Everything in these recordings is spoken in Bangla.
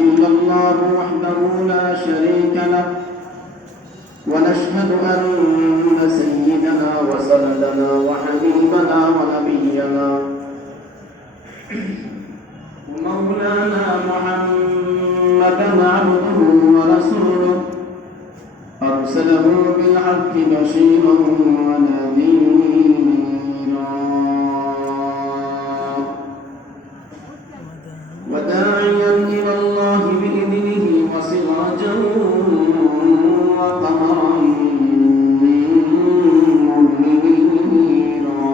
إلا الله وحده لا شريك له ونشهد أن سيدنا وسندنا وحبيبنا ونبينا مولانا محمدا عبده ورسوله أرسله بالحق بشيرا ونذيرا وداعيا إلى الله بإذنه وسراجا وقمرا منيرا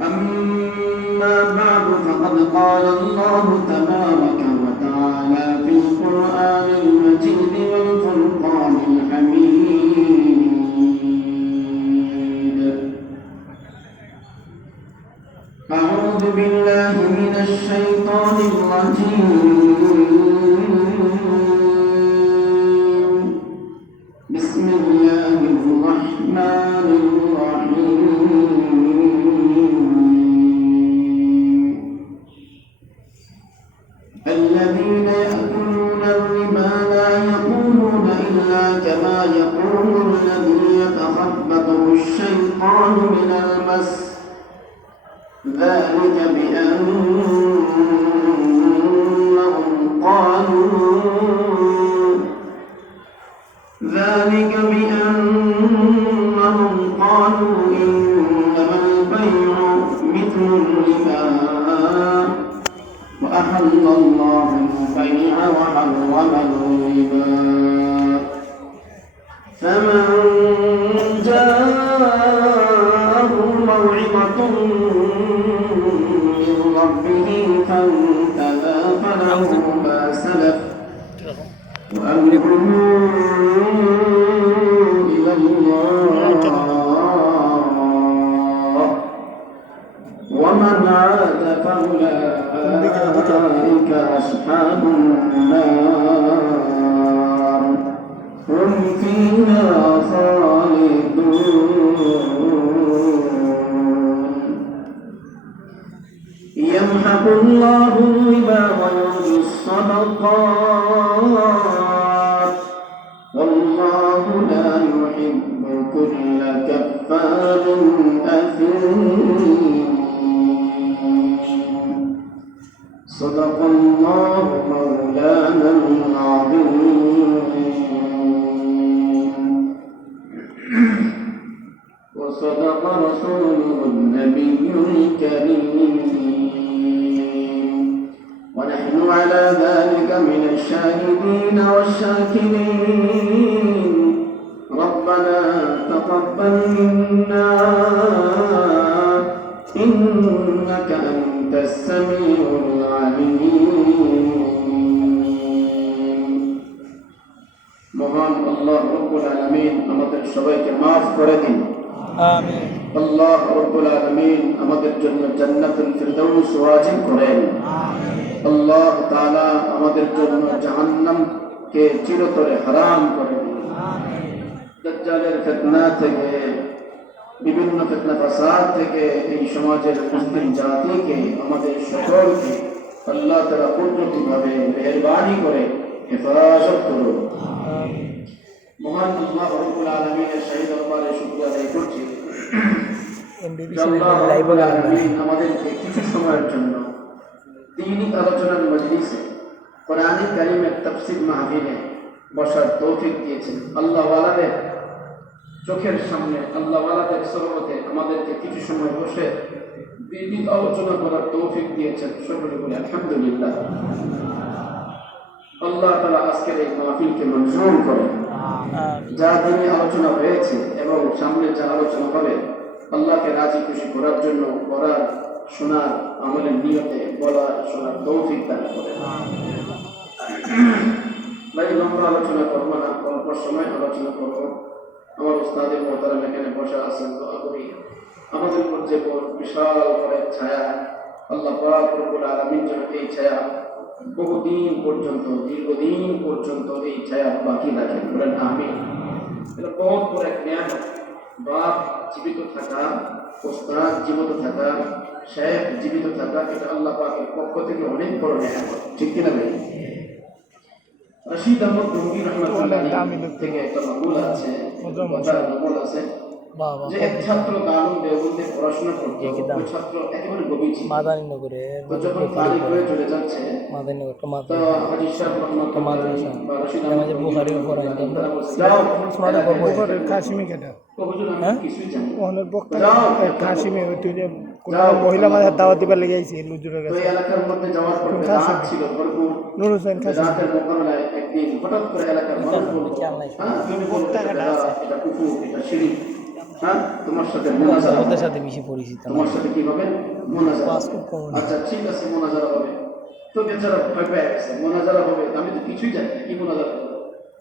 أما بعد فقد قال الله تبارك وتعالى في القرآن المجيد والفرقان الحميد أعوذ بالله من الشيطان الرجيم بسم الله الرحمن الرحيم الذين يأكلون الربا لا يقومون إلا كما يقوم الذي يتخبطه الشيطان من المس ذلك بأنهم قالوا إنما البيع مثل الربا وأحل الله البيع وحرم الربا فمن جاءه موعظة من ربه فانتهى فله ما سلف وأمره إلى الله ومن عاد فأولئك أصحاب النار هم فيها خالدون يمحق الله الربا ويربي الصدقات والله لا يحب كل كفار أثيم صدق الله مولانا العظيم وصدق رسوله النبي الكريم ونحن على ذلك من الشاهدين والشاكرين ربنا تقبل منا إنك أنت السميع العليم মহান আল্লাহ রব্বুল আলামিন আমাদের সবাইকে মাফ করে দিন আমিন আল্লাহ রব্বুল আলামিন আমাদের জন্য জান্নাতুল ফিরদাউস ওয়াজিব করেন আমিন আল্লাহ তাআলা আমাদের জন্য জাহান্নামকে চিরতরে হারাম করে দিন আমিন দাজ্জালের ফিতনা থেকে বিভিন্ন ফিতনা ফাসাদ থেকে এই সমাজের মুসলিম জাতিকে আমাদের সকলকে আল্লাহ তাআলা কুদরতিভাবে মেহেরবানি করে হেফাজত করুন আমিন মহান আল্লাহ রব্বুল আলামিনের শাহী দরবারে শুকরিয়া আদায় করছি আমাদেরকে কিছু সময়ের জন্য দ্বীনি আলোচনার মজলিসে কোরআনে কারীমের তাফসীর মাহফিলে বসার তৌফিক দিয়েছেন আল্লাহ ওয়ালাদের চোখের সামনে আল্লাহ ওয়ালাদের সহবতে আমাদেরকে কিছু সময় বসে দ্বীনি আলোচনা করার তৌফিক দিয়েছেন সকলে বলে আলহামদুলিল্লাহ আল্লাহ তাআলা আজকের এই মাহফিলকে মঞ্জুর করেন যা দ্বীনি আলোচনা হয়েছে এবং সামনে যা আলোচনা হবে আল্লাহকে রাজি খুশি করার জন্য করার শোনার আমলের নিয়তে বলার শোনার তৌফিক দান করেন ভাই লম্বা আলোচনা করবো না অল্প সময় আলোচনা করবো আমার উস্তাদের মোহতারাম এখানে বসা আছেন দোয়া করি আমাদের উপর যে বিশাল করে ছায়া আল্লাহ পাক রব্বুল আলামিন যেন এই ছায়া বহুদিন পর্যন্ত দীর্ঘদিন পর্যন্ত এই ছায়া বাকি রাখেন বলেন আমিন এটা বহুত বড় এক নিয়ামত বাপ জীবিত থাকা, ওস্তাদ জীবিত থাকা, শেখ জীবিত থাকা এটা আল্লাহ পাকের পক্ষ থেকে অনেক বড় নিয়ামত, ঠিক কিনা ভাই? রশিদ আহমদ গঙ্গি রহমাতুল্লাহ থেকে একটা নকল আছে, নকল আছে যে এক ছাত্র দারুণ দেওবন্দে পড়াশোনা করতো। ওই ছাত্র একেবারে গভীর ছিল। তো যখন পানি হয়ে চলে যাচ্ছে তো হাজী সাহেব রহমাতুল্লাহ বা রশিদ আহমদ বুখারীর উপর যাও সোনাটা বুখারীর কাশিমি কেটা হ্যাঁ কিছুই জানি ওনার বক্তা কাশিমি হইতো যে কোন মহিলা মাঝে দাওয়াত দিবার লাগি আইছে হুজুরের কাছে। ওই এলাকার মধ্যে যাওয়ার পর রাত ছিল ভরপুর নূর হোসেন কাশিমি রাতের মোকাবেলায় একদিন হঠাৎ করে এলাকার মানুষ বলল হ্যাঁ তুমি বক্তা কেটা আছে এটা কুফু এটা শিরক, হ্যাঁ তোমার সাথে মুনাজারা, ওদের সাথে বেশি পরিচিত, তোমার সাথে কি হবে মুনাজারা। আচ্ছা ঠিক আছে মুনাজারা হবে। তো বেচারা ভয় পেয়ে গেছে, মুনাজারা হবে আমি তো কিছুই জানি না কি মুনাজারা হবে।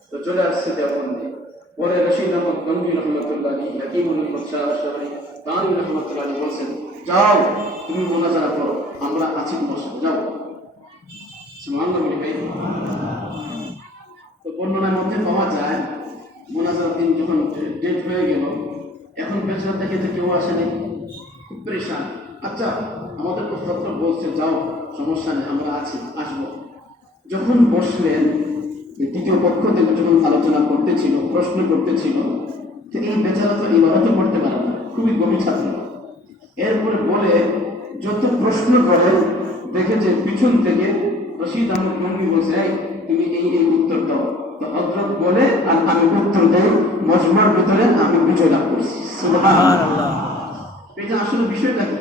তো চলে আসছে দেওবন্দে। পরে রশিদ আহমদ গঙ্গি রহমাতুল্লাহ হাকিমুল মুশাহ আশরাফি তানভীর রহমাতুল্লাহ বলছেন যাও তুমি মুনাজারা করো, আমরা আছি তোমার সাথে, যাও। সুবহানাল্লাহ বলি ভাই। তো বর্ণনার মধ্যে পাওয়া যায় মুনাজারার দিন যখন ডেট হয়ে গেল, এখন বেচারা দেখে যে কেউ আসেনি, খুব পরেশান। আচ্ছা আমাদের উস্তাদরা বলছে যাও সমস্যা নেই আমরা আছি, আসবো। যখন বসলেন দ্বিতীয় পক্ষ থেকে যখন আলোচনা করতেছিল, প্রশ্ন করতেছিল, তো এই বেচারা তো এইভাবে তো করতে পারে না, খুবই গভীর ছাত্র। এরপরে বলে যত প্রশ্ন করে দেখে যে পিছন থেকে রশিদ আহমদ গঙ্গি বলছে তুমি এই উত্তর দাও। তো হযরত বলে আর আমি উত্তর দেই, মজমার ভিতরে আমি বিজয় লাভ করছি। সুবহানাল্লাহ। এটা আসলে বিষয়টা কি?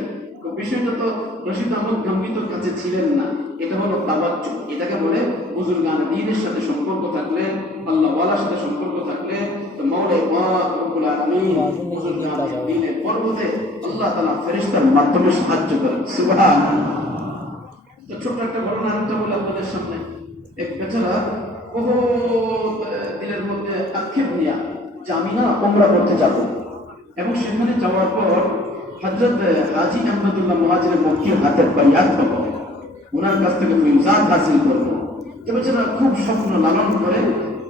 বিষয়টা তো রশিদ আহমদ গঙ্গি তোর কাছে ছিলেন না, এটা হলো তাওয়াজ্জু। এটাকে বলে বুজুর্গানে দ্বীনের সাথে সম্পর্ক থাকলে, আল্লাহ ওয়ালার সাথে সম্পর্ক থাকলে তো মাওলাই পাক রব্বুল আলামিন বুজুর্গানে দ্বীনের পর্বতে আল্লাহ তাআলা ফেরেশতার মাধ্যমে সাহায্য করেন। সুবহানাল্লাহ। তো ছোট একটা ঘটনা আরেকটা বলে আপনাদের সামনে। এক বেচারা বহু দিলের মধ্যে আক্ষেপ নিয়ে যে আমি না উমরা করতে যাব, এবং সেখানে যাওয়ার পর হযরত হাজী আহমদুল্লাহ মুহাজির মক্কির হাতের বায়াত পাবো, ওনার কাছ থেকে ফিউজাত হাসিল করবো। তো বেচারা খুব স্বপ্ন লালন করে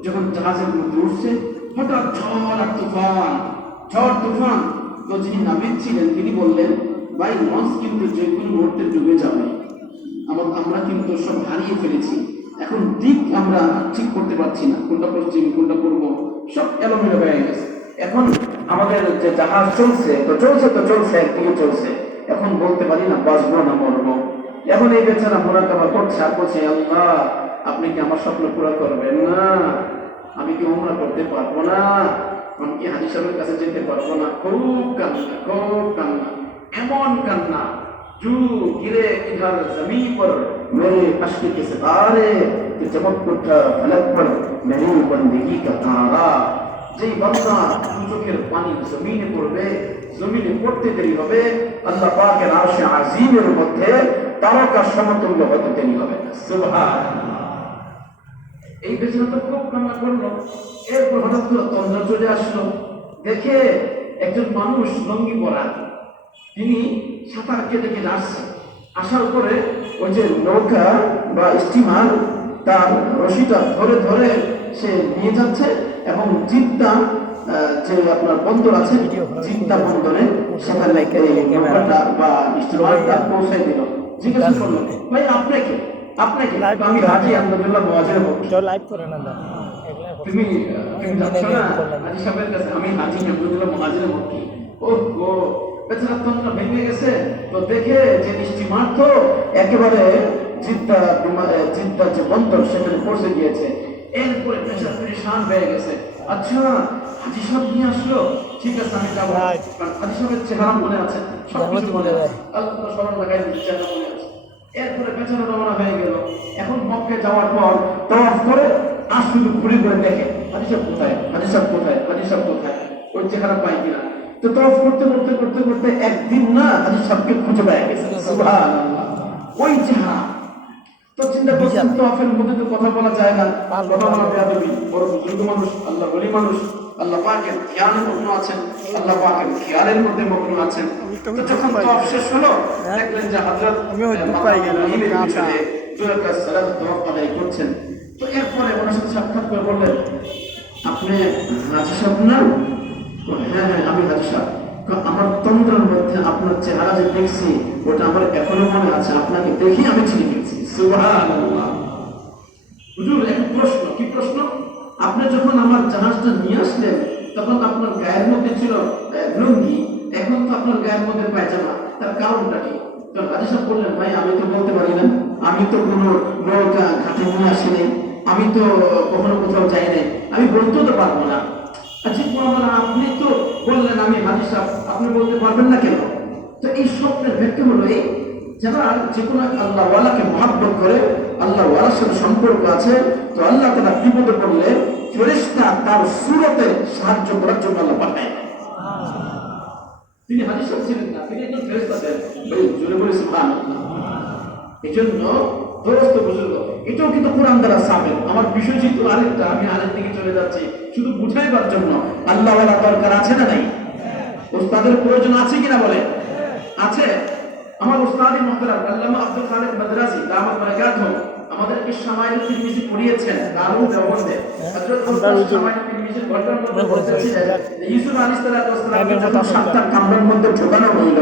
যখন জাহাজের মধ্যে উঠছে, হঠাৎ ঝড় তুফান। তো যিনি নাবিক ছিলেন তিনি বললেন ভাই লঞ্চ কিন্তু যে কোনো মুহূর্তে ডুবে যাবে, আমরা কিন্তু সব হারিয়ে ফেলেছি, এখন দিক আমরা ঠিক করতে পারছি না, কোনটা পশ্চিম কোনটা পূর্ব সব এলোমেলো হয়ে গেছে। এখন আমাদের যে জাহাজ চলছে একদিকে চলছে, এখন বলতে পারি না বাঁচবো না মরবো। এখন এই বেচারা মুরাকাবা করছে আর বলছে আল্লাহ আপনি কি আমার স্বপ্ন পুরো করবেন না? আমি কি উমরা করতে পারবো না? আমি কি হাজী সাহেবের কাছে যেতে পারবো না? খুব কান্না, এমন কান্না जो गिरे इधर जमीन पर मेरे अश्क के सितारे कि चमक उठा फलक पर मेरी बंदगी का तारा। যেই বান্দা চোখের পানি জমিনে পড়বে, জমিনে পড়তে দেরি হবে, আল্লাহ পাকের আরশে আজিমের মধ্যে তারকা সমতুল্য হতে দেরি হবে না। সুবহানাল্লাহ। এই বেচারা তো খুব কান্না করলো। এরপর হঠাৎ করে তন্দ্রা চলে আসলো, দেখে একজন মানুষ লঙ্গি পরা, তিনি সাঁতার কেটে আসছে। আসার পরে ওই যে নৌকা বা স্টিমার তার রশিটা ধরে ধরে সে নিয়ে যাচ্ছে, এবং জিদ্দা যে আপনার বন্দর আছে, জিদ্দা বন্দরে সেখানে নৌকাটা বা স্টিমারটা পৌঁছে দিল। জিজ্ঞাসা করলো ভাই আপনাকে আমি হাজী আহমদুল্লাহ মুহাজির লাইভ করে না, তুমি যাচ্ছ না হাজী সাহেবের কাছে? আমি হাজী আহমদুল্লাহ মুহাজির মক্কি। ও বেচারা তন্দ্রা ভেঙে গেছে। তো দেখে যে স্টিমার তো একেবারে জিদ্দা যে বন্দর সেখানে পৌঁছে গিয়েছে। এরপরে বেচারা পরেশান হয়ে গেছে। আচ্ছা হাজী সাহেব নিয়ে আসলো, ঠিক আছে আমি যাবো, কারণ হাজী সাহেবের চেহারা মনে আছে, সবকিছু মনে আছে, আল্লাহ স্মরণ লাগাই চেহারা মনে আছে। এরপরে বেচারা রওনা হয়ে গেল। এখন মক্কায় যাওয়ার পর তওয়াফ করে আর শুধু ঘুরে ঘুরে দেখে হাজী সাহেব কোথায়, ওই চেহারা পাই কিনা। তো তওয়াফ করতে একদিন না হাজী সাহেবকে খুঁজে পেয়ে গেছে। সুবহানাল্লাহ। ওই চেহারা। তো চিন্তা করছেন তওয়াফের মধ্যে তো কথা বলা যায় না, কথা বলা বেয়াদবি। বড় বুজুর্গ মানুষ, আল্লাহ বলি মানুষ, আল্লাহ পাকের খিয়ালে মগ্ন আছেন, আল্লাহ পাকের খিয়ালের মধ্যে মগ্ন আছেন। তো যখন তওয়াফ শেষ হলো, দেখলেন যে হযরত দুই রাকাত সালাত তওয়াফ আদায় করছেন। তো এরপরে ওনার সাথে সাক্ষাৎ করে বললেন আপনি হাজী সাহেব না? হ্যাঁ আমি হাজী সাহেব। আমার তন্ত্রের মধ্যে আপনার চেহারা যে দেখছি ওটা আমার এখনো মনে আছে, আপনাকে দেখি আমি চিনে ফেলছি। সুবহানাল্লাহ। হুজুর এক প্রশ্ন, কি প্রশ্ন? আপনি যখন আমার জাহাজটা নিয়ে আসলেন তখন আপনার গায়ের মধ্যে ছিল লুঙ্গি, এখন তো আপনার গায়ের মধ্যে পায়জামা, তার কারণটা কি? তো হাজী সাহেব বললেন, ভাই আমি তো বলতে পারি না, আমি তো কোনো নৌকা ঘাটে নিয়ে আসিনি, আমি তো কখনো কোথাও যাই নাই, আমি বলতেও তো পারবো না। আচ্ছা আপনি তো বললেন আমি হাজী সাহেব, আপনি বলতে পারবেন না কেন? তো এই স্বপ্নের ব্যাখ্যা হলো এই, যারা যে কোনো আল্লাহ ওয়ালাকে মহাব্বত করে, আল্লাহ ওয়ালার সাথে সম্পর্ক আছে, তো আল্লাহ তারা বিপদে পড়লে ফেরেশতা তার সুরতে সাহায্য করার জন্য আল্লাহ পাঠায়। তিনি হাজী সাহেব ছিলেন না, তিনি একজন ফেরেশতা ছিলেন। জোরে বলে সুবহানাল্লাহ। এই জন্য দোস্ত বুজুর্গ, এটাও কিন্তু কোরআন দ্বারা সাবেত। আমার বিষয় যেহেতু আরেকটা, আমি আরেক দিকে চলে যাচ্ছি শুধু বুঝাইবার জন্য। আল্লাহ ওয়ালা দরকার আছে না নাই? ওস্তাদের প্রয়োজন আছে কিনা বলে? আছে। আমার ওস্তাদ মুহতারাম আল্লামা আব্দুল খালেক মাদ্রাসি দামাত বারাকাতুহু আমাদেরকে শামাইল তিরমিজি পড়িয়েছেন দারুল দেওবন্দে। হযরত শামাইল তিরমিজির ঘটনার মধ্যে বলেছিলেন ইউসুফ আলাইহিস সালাতু যখন সাতটা কামরার মধ্যে ঢোকানো হইল,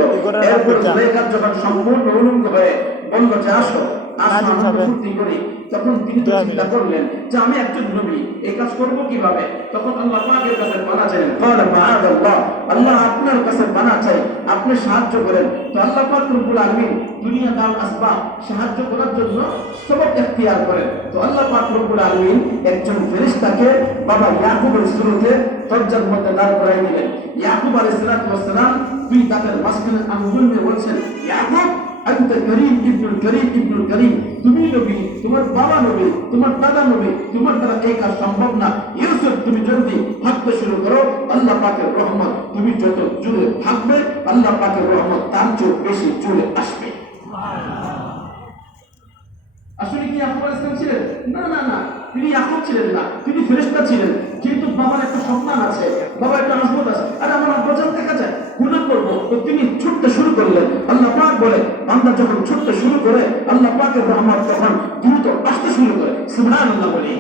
এরপর জুলাইখা যখন সম্পূর্ণ উলঙ্গ হয়ে বলল যে আসো ফুর্তি করি, তখন তিনি চিন্তা করলেন যে আমি একজন নবী, এই কাজ করবো কিভাবে? তখন আল্লাহ পাকের কাছে পানা চাইলেন। আল্লাহ আপনার কাছে পানা চাই, আপনি সাহায্য করেন। তো আল্লাহ পাক রব্বুল আলামিন দুনিয়া দাল আসবাব সাহায্য করার জন্য সবক ইখতিয়ার করেন। তো আল্লাহ পাক রব্বুল আলামিন একজন ফেরেশতাকে বাবা ইয়াকুবের সুরতে দরজার মধ্যে দাঁড় করাই দিলেন। ইয়াকুব আলাইহিস সালাম দুই দাঁতের মাঝখানে আঙ্গুল দিয়ে বলছেন, ইয়াকুব আনতা করিম ইবনুল করিম ইবনুল করিম, তুমি নবী, তোমার বাবা নবী, তোমার দাদা নবী, তোমার দ্বারা এই কাজ সম্ভব না। ইউসুফ তুমি জলদি ভাগতে শুরু করো, আল্লাহ পাকের রহমত তুমি যত জুড়ে থাকবে আল্লাহ পাকের রহমত তার চেয়ে বেশি জুড়ে আসবে। আসলে কি ইয়াকুব আলাইহিস সালাম ছিলেন? না না না, তিনি ইয়াকুব ছিলেন না, তিনি ফেরেশতা ছিলেন। কিন্তু বাবার একটা সম্মান আছে, বাবার একটা আজমত আছে। আর আমার আব্বাজান দেখা যায় গুনাহ করবো, তো তিনি ছুটতে শুরু করলেন। আল্লাহ পাক বলে বান্দা যখন ছুটতে শুরু করে আল্লাহ পাকের রহমত তখন দ্রুত আসতে শুরু করে। সুবহানাল্লাহ বলি।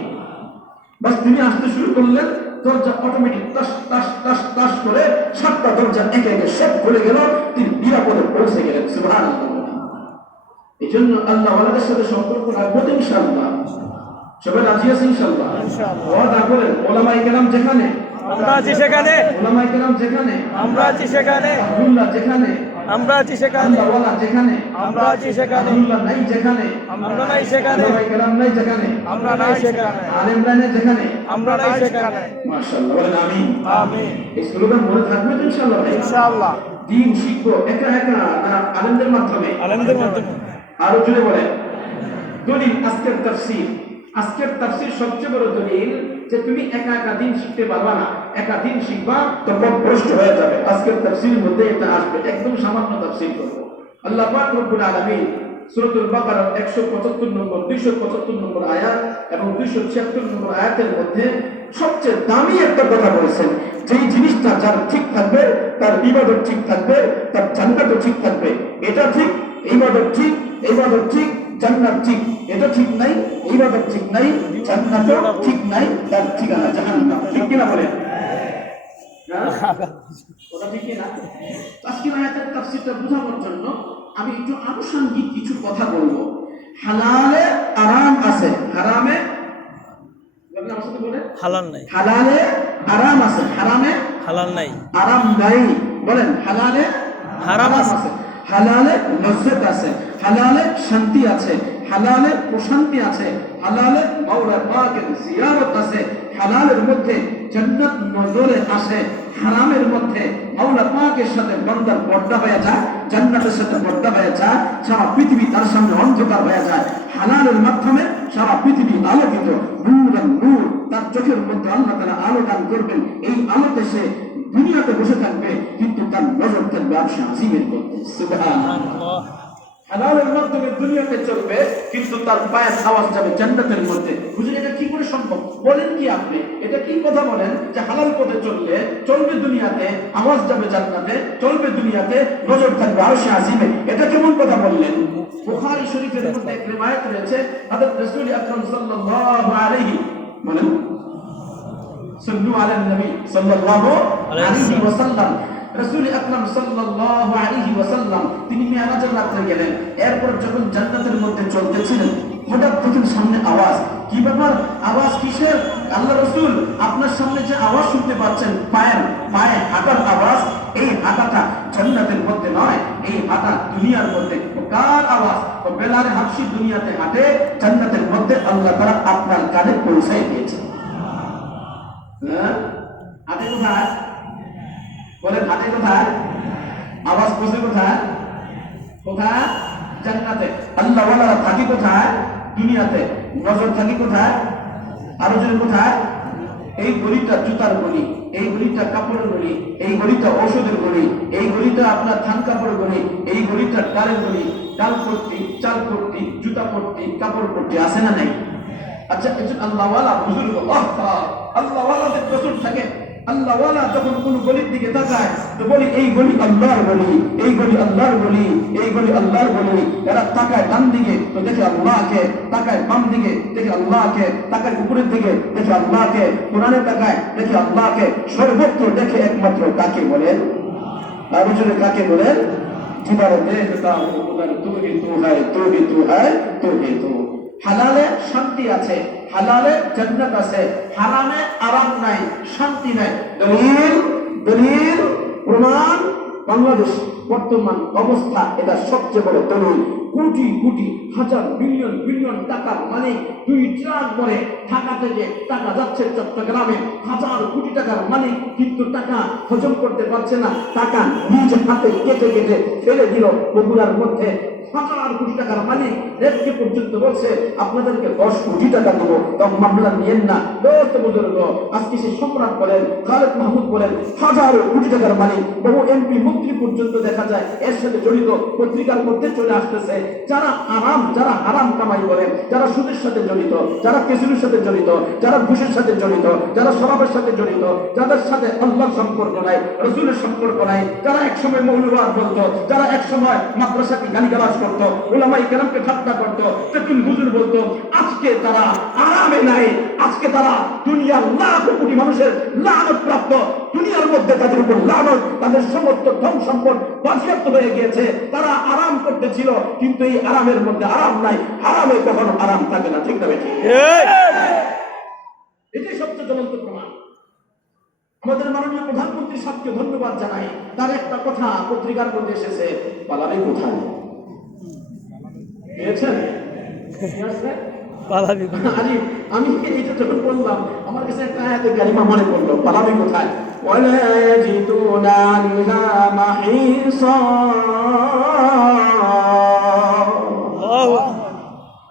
বাস তিনি আসতে শুরু করলেন, দরজা অটোমেটিক টাস টাস টাস টাস করে সাতটা দরজা একে একে সব খুলে গেল, তিনি নিরাপদে পৌঁছে গেলেন। সুবহানাল্লাহ। এই জন্য আল্লাহ ওয়ালাদের সাথে সম্পর্ক রাখবো তো ইনশাআল্লাহ। সবাই রাজি আছে ইনশাআল্লাহ? ওয়াদা করেন। ওলামায়ে কেরাম যেখানে আমরা আছি সেখানে, ওলামায়ে কেরাম যেখানে আমরা আছি সেখানে, আব্দুল্লাহ যেখানে আমরা আছি সেখানে, আল্লাহ ওয়ালা যেখানে আমরা আছি সেখানে, আব্দুল্লাহ নাই যেখানে, আমরা নাই সেখানে, ওলামায়ে কেরাম নাই যেখানে, আমরা নাই সেখানে, আলেমরা নাই যেখানে, আমরা নাই সেখানে। মাশাআল্লাহ বলেন আমিন। আমিন। এই স্লোগান মনে থাকবে তো ইনশাআল্লাহ ভাই? ইনশাআল্লাহ। দ্বীন শিখবো একা একা না আলেমদের মাধ্যমে? আলেমদের মাধ্যমে। আরো জুড়ে বলেন। দলিল আজকের তাফসীর, আজকের তাফসীর সবচেয়ে বড় দলিল যে তুমি একা একা দিন শিখতে পারবা না, একা দিন শিখবা তো পথভ্রষ্ট হয়ে যাবে। আজকের তাফসীরের মধ্যে এটা আসবে, একদম সামান্য তাফসীর করব। আল্লাহ পাক রব্বুল আলামিন সূরাতুল বাকারার 175 নম্বর 275 নম্বর আয়াত এবং 276 নম্বর আয়াতের মধ্যে সবচেয়ে দামি একটা কথা বলেছেন, যেই জিনিসটা যার ঠিক থাকবে তার ইবাদত ঠিক থাকবে, তার জান্নাতও ঠিক থাকবে। এটা ঠিক, ইবাদত ঠিক, ইবাদত ঠিক, জান্নাত ঠিক। এটা ঠিক নাই, ইবাদত ঠিক নাই, জান্নাতও ঠিক নাই, তার ঠিকানা জাহান্নাম। ঠিক কিনা বলেন? ওটা ঠিক কিনা? আজকে আয়াতের তাফসীরটা বোঝানোর জন্য আমি একটু আনুষঙ্গিক কিছু কথা বলবো। হালালে আরাম আছে, হারামে হালাল নাই, হালালে আরাম আছে, হারামে হালাল নাই, আরাম নাই। বলেন হালালে হারাম আছে, হালালে লজ্জত আছে, হালালে শান্তি আছে, হালালে প্রশান্তি আছে, হালালে মাওলা পাকের জিয়ারত আছে, হালালের মধ্যে জান্নাত নজরে আসে, হারামের মধ্যে মাওলা পাকের সাথে বান্দার পর্দা হয়ে যায়, জান্নাতের সাথে পর্দা হয়ে যায়, সারা পৃথিবী তার সামনে অন্ধকার হয়ে যায়। হালালের মাধ্যমে সারা পৃথিবী আলোকিত, নূরান নূর, তার চোখের মধ্যে আল্লাহ তাআলা আলো দান করবেন। এই আলোতে সে দুনিয়াতে বসে থাকবে, কিন্তু তার নজর থাকবে আরশে আজিমের মধ্যে। সুবহানাল্লাহ। হালালের মাধ্যমে দুনিয়াতে চলবে, কিন্তু তার পায়ের আওয়াজ যাবে জান্নাতের মধ্যে। বুঝলেন এটা কি করে সম্ভব? বলেন কি আপনি? এটা কি কথা বলেন যে হালাল পথে চললে চলবে দুনিয়াতে, আওয়াজ যাবে জান্নাতে, চলবে দুনিয়াতে, নজর থাকবে আরশে আজিমে। এটা কেমন কথা বললেন? বুখারী শরীফের মধ্যে এক রিওয়ায়াত রয়েছে, হযরত রাসূল আকরাম সাল্লাল্লাহু আলাইহি বলেন সাল্লু আলান নবী সাল্লাল্লাহু আলাইহি ওয়াসাল্লাম, রাসূল আকরাম সাল্লাল্লাহু আলাইহি ওয়াসাল্লাম তিনি মিরাজের রাতে গেলেন। এরপর যখন জান্নাতের মধ্যে চলতেছিলেন, হঠাৎ দেখেন সামনে আওয়াজ। কি ব্যাপার? আওয়াজ কিসের? আল্লাহ রাসূল, আপনার সামনে যে আওয়াজ শুনতে পাচ্ছেন, পায়ে হাঁটার আওয়াজ, এই হাঁটাটা জান্নাতের মধ্যে নয়, এই হাঁটা দুনিয়ার মধ্যে। কার আওয়াজ? ও বেলাল হাবশী দুনিয়াতে হাঁটে, জান্নাতের মধ্যে আল্লাহ তাআলা আপনার কানে পৌঁছায় দিয়েছে। হ্যাঁ, হাঁটে কোথায়? বলেন হাঁটে কোথায়? আওয়াজ পৌঁছে কোথায়? কোথায়? জান্নাতে। আল্লাহ ওয়ালারা থাকি কোথায়? দুনিয়াতে। নজর থাকি কোথায়? আরো জোরে কোথায়? এই গলিটা জুতার গলি, এই গলিটা কাপড়ের গলি, এই গলিটা ঔষধের গলি, এই গলিটা আপনার থান কাপড় গলি, এই গলিটা ডালের গলি। ডাল পট্টি, চাল পট্টি, জুতা পট্টি, কাপড় পট্টি আছে না নাই? আচ্ছা, একজন আল্লাহওয়ালা বুজুর্গ, আল্লাহওয়ালাদের প্রচুর থাকে। আল্লাহওয়ালা যখন কোন গলির দিকে তাকায় তো বলি এই গলি আল্লাহর গলি, এই গলি আল্লাহর গলি, এই গলি আল্লাহর গলি। এরা তাকায় ডান দিকে তো দেখে আল্লাহকে, তাকায় বাম দিকে দেখে আল্লাহকে, তাকায় উপরের দিকে দেখে আল্লাহকে, কোরআনে তাকায় দেখে আল্লাহকে, সর্বত্র দেখে একমাত্র কাকে বলেন? আর জন্য কাকে বলেন? जिधर देखता हूं उधर तू ही तू है, तू ही तू है, तू ही तू। হালালে শান্তি আছে, হালালে জান্নাত আছে, হারামে আরাম নাই, শান্তি নাই। দলিল প্রমাণ, বাংলাদেশ বর্তমান অবস্থা, এটা সবচেয়ে বড় দলিল। কোটি কোটি হাজার বিলিয়ন বিলিয়ন টাকার মালিক, 2 ট্রাক করে ঢাকা থেকে টাকা যাচ্ছে চট্টগ্রামে, হাজার কোটি টাকার মালিক, কিন্তু টাকা হজম করতে পারছে না। টাকা নিজ হাতে কেটে কেটে ফেলে দিল বগুড়ার মধ্যে। হাজার কোটি টাকার মালিক রেফকে পর্যন্ত বলছে আপনাদেরকে 10 কোটি টাকা দেবো, তখন মামলা নিয়েন না। দোস্ত বুজুর্গ, আজকে সেই সম্রাট বলেন, খালেদ মাহমুদ বলেন, হাজার কোটি টাকার মালিক, বহু এমপি মন্ত্রী পর্যন্ত দেখা যায় এর সাথে জড়িত, পত্রিকার মধ্যে চলে আসতেছে। যারা হারাম কামাই করেন, যারা সুদের সাথে জড়িত, যারা কেসুরের সাথে জড়িত, যারা ঘুষের সাথে জড়িত, যারা শরাবের সাথে জড়িত, যাদের সাথে আল্লাহর সম্পর্ক নাই, রাসূলের সম্পর্ক নাই, যারা একসময় মৌলবাদ বলতো, যারা একসময় মাদ্রাসাকে গালিগালাজ করতো, উলামায়ে কেরামকে ঠাট্টা করতো, তেতুল হুজুর বলতো, আজকে তারা আরামে নাই। আজকে তারা দুনিয়ার লাখ কোটি মানুষের লানত প্রাপ্ত, দুনিয়ার মধ্যে তাদের উপর লানত, তাদের সমস্ত ধন সম্পদ বাজেয়াপ্ত হয়ে গিয়েছে। তারা আরাম করতেছিল, কিন্তু এই আরামের মধ্যে আরাম নাই। আরামে কখনো আরাম থাকে না, ঠিক না বেঠিক? এটাই সবচেয়ে জ্বলন্ত প্রমাণ। আমাদের মাননীয় প্রধানমন্ত্রী সাহেবকে ধন্যবাদ জানাই। তার একটা কথা পত্রিকার মধ্যে এসেছে, পালাবে কোথায়? পেয়েছেন? আমি এটা যখন বললাম, আমার কাছে একটা আয়াতে কারিমা মনে পড়লো, পালাবে কোথায়? ওয়ালা ইয়াজিদুনা আনহা মাহিসা।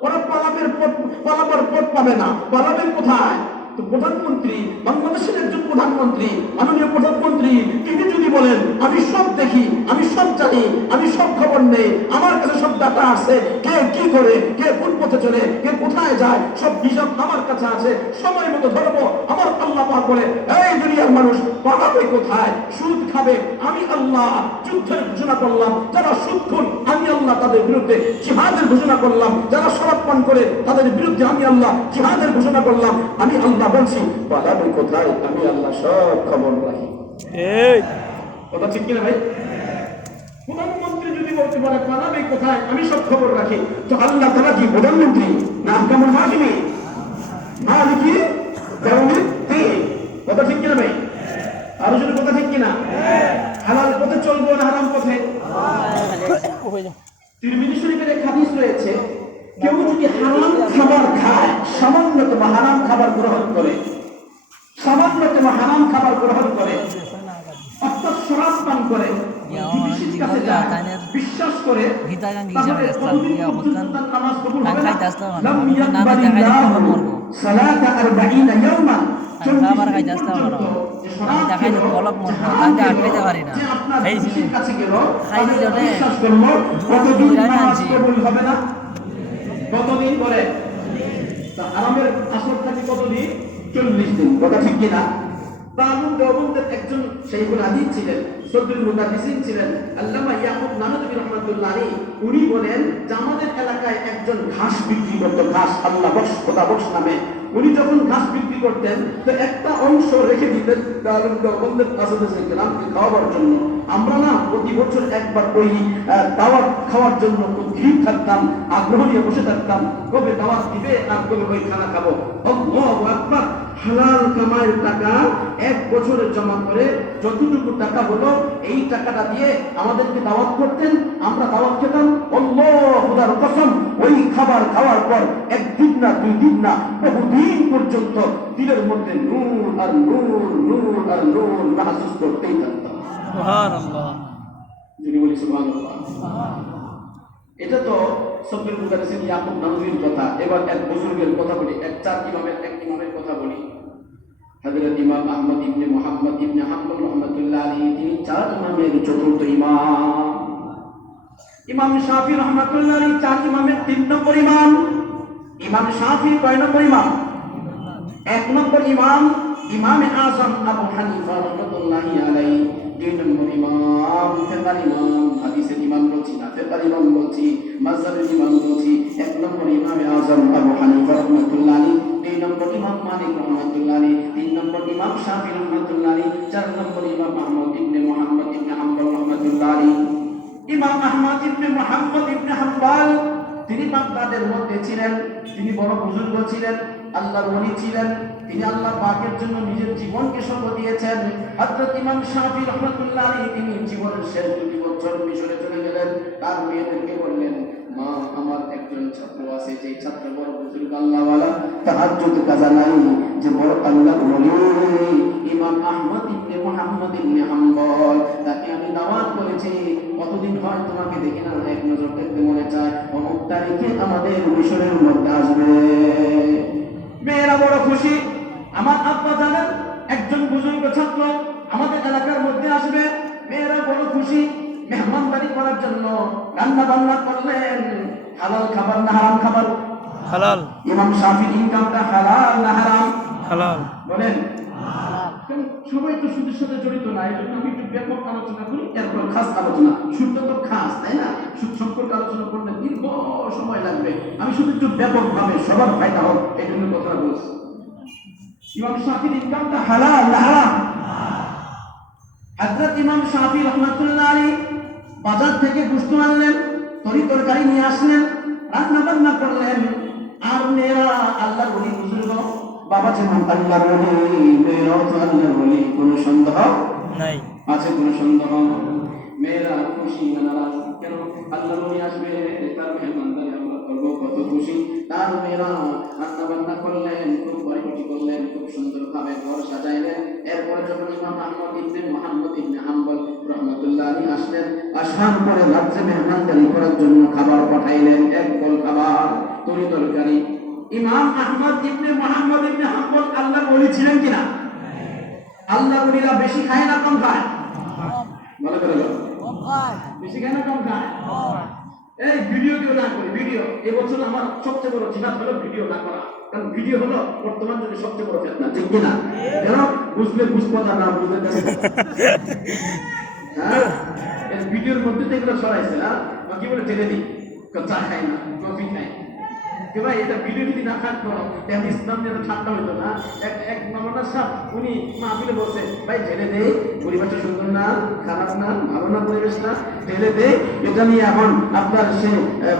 ওরা পালাবার পথ পাবে না। পালাবে কোথায়? তো প্রধানমন্ত্রী, বাংলাদেশের একজন প্রধানমন্ত্রী, মাননীয় প্রধানমন্ত্রী, তিনি যদি বলেন আমি সব দেখি, আমি সব জানি, আমি সব খবর নেই, আমার কাছে সব ডাটা আছে, কে কি করে, কে কোন পথে চলে, কে কোথায় যায়, সব হিসাব আমার কাছে আছে, সময় মতো ধরবো। আমার আল্লাহ পাক বলে, এই দুনিয়ার মানুষ পালাবে কোথায়? সুদ খাবে, আমি আল্লাহ যুদ্ধের ঘোষণা করলাম। যারা সুদখোর, আমি আল্লাহ তাদের বিরুদ্ধে জিহাদের ঘোষণা করলাম। যারা শরাব পান করে, তাদের বিরুদ্ধে আমি আল্লাহ জিহাদের ঘোষণা করলাম। আমি আল্লাহ বলছি, পালাবে কোথায়? আমি আল্লাহ সব খবর রাখি। কথা ঠিক কিনা ভাই? প্রধানমন্ত্রী যদি বলতে পারে পালাবে কোথায়, আমি সব খবর রাখি, তো আল্লাহ তাআলা কি প্রধানমন্ত্রী না আহকামুল হাকিমিন? মালিকি ইয়াউমিদ্দিন। কথা ঠিক কিনা ভাই? আরো যদি কথা ঠিক কিনা? হালাল পথে চলবো না হারাম পথে? তিরমিজি শরীফের এক হাদিস রয়েছে, কেউ যদি হারাম খাবার খায়, সামান্যতম হারাম খাবার গ্রহণ করে, সামান্যতম হারাম খাবার গ্রহণ করে, অর্থাৎ শরাব পান করে, জ্যোতিষীর কাছে যায়, বিশ্বাস করে, তাহলে কতদিন পর্যন্ত তার নামাজ কবুল হবে না? লাম ইয়াকবালিল্লাহু সালাতা 40 ইয়াওমান। খাবার খাইতে আসতে পারো, আমি দেখাই তো কলক মন তাতে আটকাইতে পারি না। এই জিনিস কাছে গেল, খাই দিলে বিশ্বাস করল, কতদিন নামাজ কবুল হবে না? কতদিন করে? আরামের আসর থাকে কতদিন? 40 দিন। কথা ঠিক কিনা? তালুন দেওবন্দের একজন শাইখুল হাদিস ছিলেন, সদরুল মুদারিসিন ছিলেন, আল্লামা ইয়াকুব নানবী রাহমাতুল্লাহ আলাইহি। উনি বলেন যে আমাদের এলাকায় একজন ঘাস বিক্রি করতো, ঘাস, আল্লাহ বক্স, খোদা বক্স নামে উনি যখন ঘাস বিক্রি করতেন তো একটা অংশ রেখে দিতেন দারুল দেওবন্দের আসাদে গ্রামকে খাওয়াবার জন্য। আমরা না প্রতি বছর একবার ওই দাওয়াত খাওয়ার জন্য উদ্গ্রীব থাকতাম, আগ্রহ নিয়ে বসে থাকতাম, কবে দাওয়াত দিবে আর কবে ওই খানা খাবো। আল্লাহু আকবার। হালাল কামাইয়ের টাকা এক বছরে জমা করে যতটুকু টাকা হলো এই টাকাটা দিয়ে আমাদেরকে দাওয়াত করতেন, আমরা দাওয়াত খেতাম। আল্লাহর কসম, ওই খাবার খাওয়ার পর একদিন না দুই দিন না বহুদিন পর্যন্ত দিলের মধ্যে নূর আর নূর, নূর আর নূর মাহসুস করতেই থাকতাম। সুবহানাল্লাহ। যদি বলি সুবহানাল্লাহ। এটা তো সব্বির মুদারিসিন ইয়াকুব নানভীর কথা। এবার এক বুজুর্গের কথা বলি, এক ইমামের কথা বলি। হযরত ইমাম আহমদ ইবনে মুহাম্মদ ইবনে হাম্বল রাহমাতুল্লাহ আলাইহি, তিনি 4 ইমামের চতুর্থ ইমাম। ইমাম শাফি রাহমাতুল্লাহ আলাইহি 4 ইমামের 3 নম্বর ইমাম। ইমাম শাফি কয় নম্বর ইমাম? 1 নম্বর ইমাম ইমামে আযম আবু হানিফা রাহমাতুল্লাহ আলাইহি। 2 নম্বর ইমাম ফিকহার ইমাম, হাদিসের ইমাম বলছি না, ফিকহার ইমাম বলছি, মাযহাবের ইমাম বলছি। 1 নম্বর ইমামে আযম আবু হানিফা রাহমাতুল্লাহ আলাইহি, 2 নম্বর ইমাম মালিক রাহমাতুল্লাহ আলাইহি, 3 নম্বর ইমাম শাফি রাহমাতুল্লাহ আলাইহি, 4 নম্বর ইমাম আহমদ ইবনে মুহাম্মদ ইবনে হাম্বল রাহমাতুল্লাহ আলাইহি। ইমাম আহমদ ইবনে মুহাম্মদ ইবনে হাম্বল তিনি বাগদাদের মধ্যে ছিলেন। তিনি বড় বুজুর্গ ছিলেন, আল্লাহর ওলি ছিলেন। তিনি আল্লাহ পাকের জন্য নিজের জীবনকে সঁপে দিয়েছেন। হযরত ইমাম শাফি রাহমাতুল্লাহ আলাইহি তিনি জীবনের শেষ 2 বছর মিশরে চলে গেলেন। তার মেয়েদেরকে বললেন, মা, আমার একজন ছাত্র আছে, যে ছাত্র বড় বুজুর্গ আল্লাহওয়ালা, তাহাজ্জুদ কাজা নাই, যে বড় আল্লাহর ওলি ইমাম আহমদ ইবনে মুহাম্মদ ইবনে হাম্বল, তাকে আমি দাওয়াত করেছি। কতদিন হয় তোমাকে দেখি না, এক নজর দেখতে মনে চায়। অমুক তারিখে আমাদের মিশরের মধ্যে আসবে। মেয়েরা বড় খুশি, আমার আব্বা জানেন একজন বুজুর্গ ছাত্র আমাদের এলাকার মধ্যে আসবে। মেয়েরা বড় খুশি, মেহমানদারি করার জন্য রান্না বান্না করলেন। হালাল খাবার না হারাম খাবার? হালাল। ইমাম শাফির ইনকামটা হালাল না হারাম? হালাল। বলেন। সবাই তো সুদের সাথে জড়িত না, এই জন্য আমি একটু ব্যাপক আলোচনা করি, এরপর খাস আলোচনা। সুদটা তো খাস, তাই না? সুদ সম্পর্কে আলোচনা করলে দীর্ঘ সময় লাগবে। আমি শুধু একটু ব্যাপক ভাবে সবার ফায়দা হোক এই জন্য কথা বলছি। ইমাম শাফির ইনকামটা হালাল না হারাম? হযরত ইমাম শাফি রাহমাতুল্লাহ আলাইহি বাজার থেকে গোশত আনলেন, তরকারি নিয়ে আসলেন, রান্না বান্না করলেন। আর মেয়েরা আল্লাহর ওলি বুজুর্গ, বাবা যেমন আল্লাহর ওলি, মেয়েরাও তো আল্লাহর ওলি, কোনো সন্দেহ নাই। আছে? কোনো সন্দেহ? মেয়েরা খুশি না নারাজ? কেন? আল্লাহর ওলি আসবে, তার মেহমানদারি আমরা করবো, কত খুশি। তার মেয়েরা রান্না বান্না করলেন, খুব পরিপাটি করলেন, খুব সুন্দরভাবে ঘর সাজাইলেন। এরপরে যখন ইমাম আহমদ ইবনে মুহাম্মদ ইবনে হাম্বল রাহমাতুল্লাহ আলাইহি আসলেন, আসার পরে রাজ্যে মেহমানদারি করার জন্য খাবার পাঠাইলেন। এক বল খাবার, তরকারি। ইমাম আহমদ ইবনে মুহাম্মদ ইবনে হাম্বল আল্লাহর ওলি ছিলেন কিনা? আল্লাহর ওলিরা বেশি খায় না কম খায়? ভালো করে বলো। বেশি খায় না কম খায়? এই ভিডিও কেউ না করি, ভিডিও। এবছর আমার সবচেয়ে বড় জিহাদ হলো ভিডিও না করা। কারণ ভিডিও হলো বর্তমান যুগে সবচেয়ে বড় ফিতনা, ঠিক কিনা? কেন? বুঝলে বুঝবো না বুঝলে হ্যাঁ, এই ভিডিওর মধ্যে তো এগুলো সরাইছে। হ্যাঁ, কি বলে টেনে দিই, চা খাই না, কফি খাই। ভাই এটা ভিডিও যদি না থাকতো তাহলে ইসলাম যেন ঠান্ডা হইতো না। এক মামলার সাহেব উনি মাহফিলে বলছে, ভাই ঢেলে দে, পরিবেশটা সুন্দর না, খারাপ না, ভালো না পরিবেশটা, ঢেলে দে। এটা নিয়ে এখন আপনার সে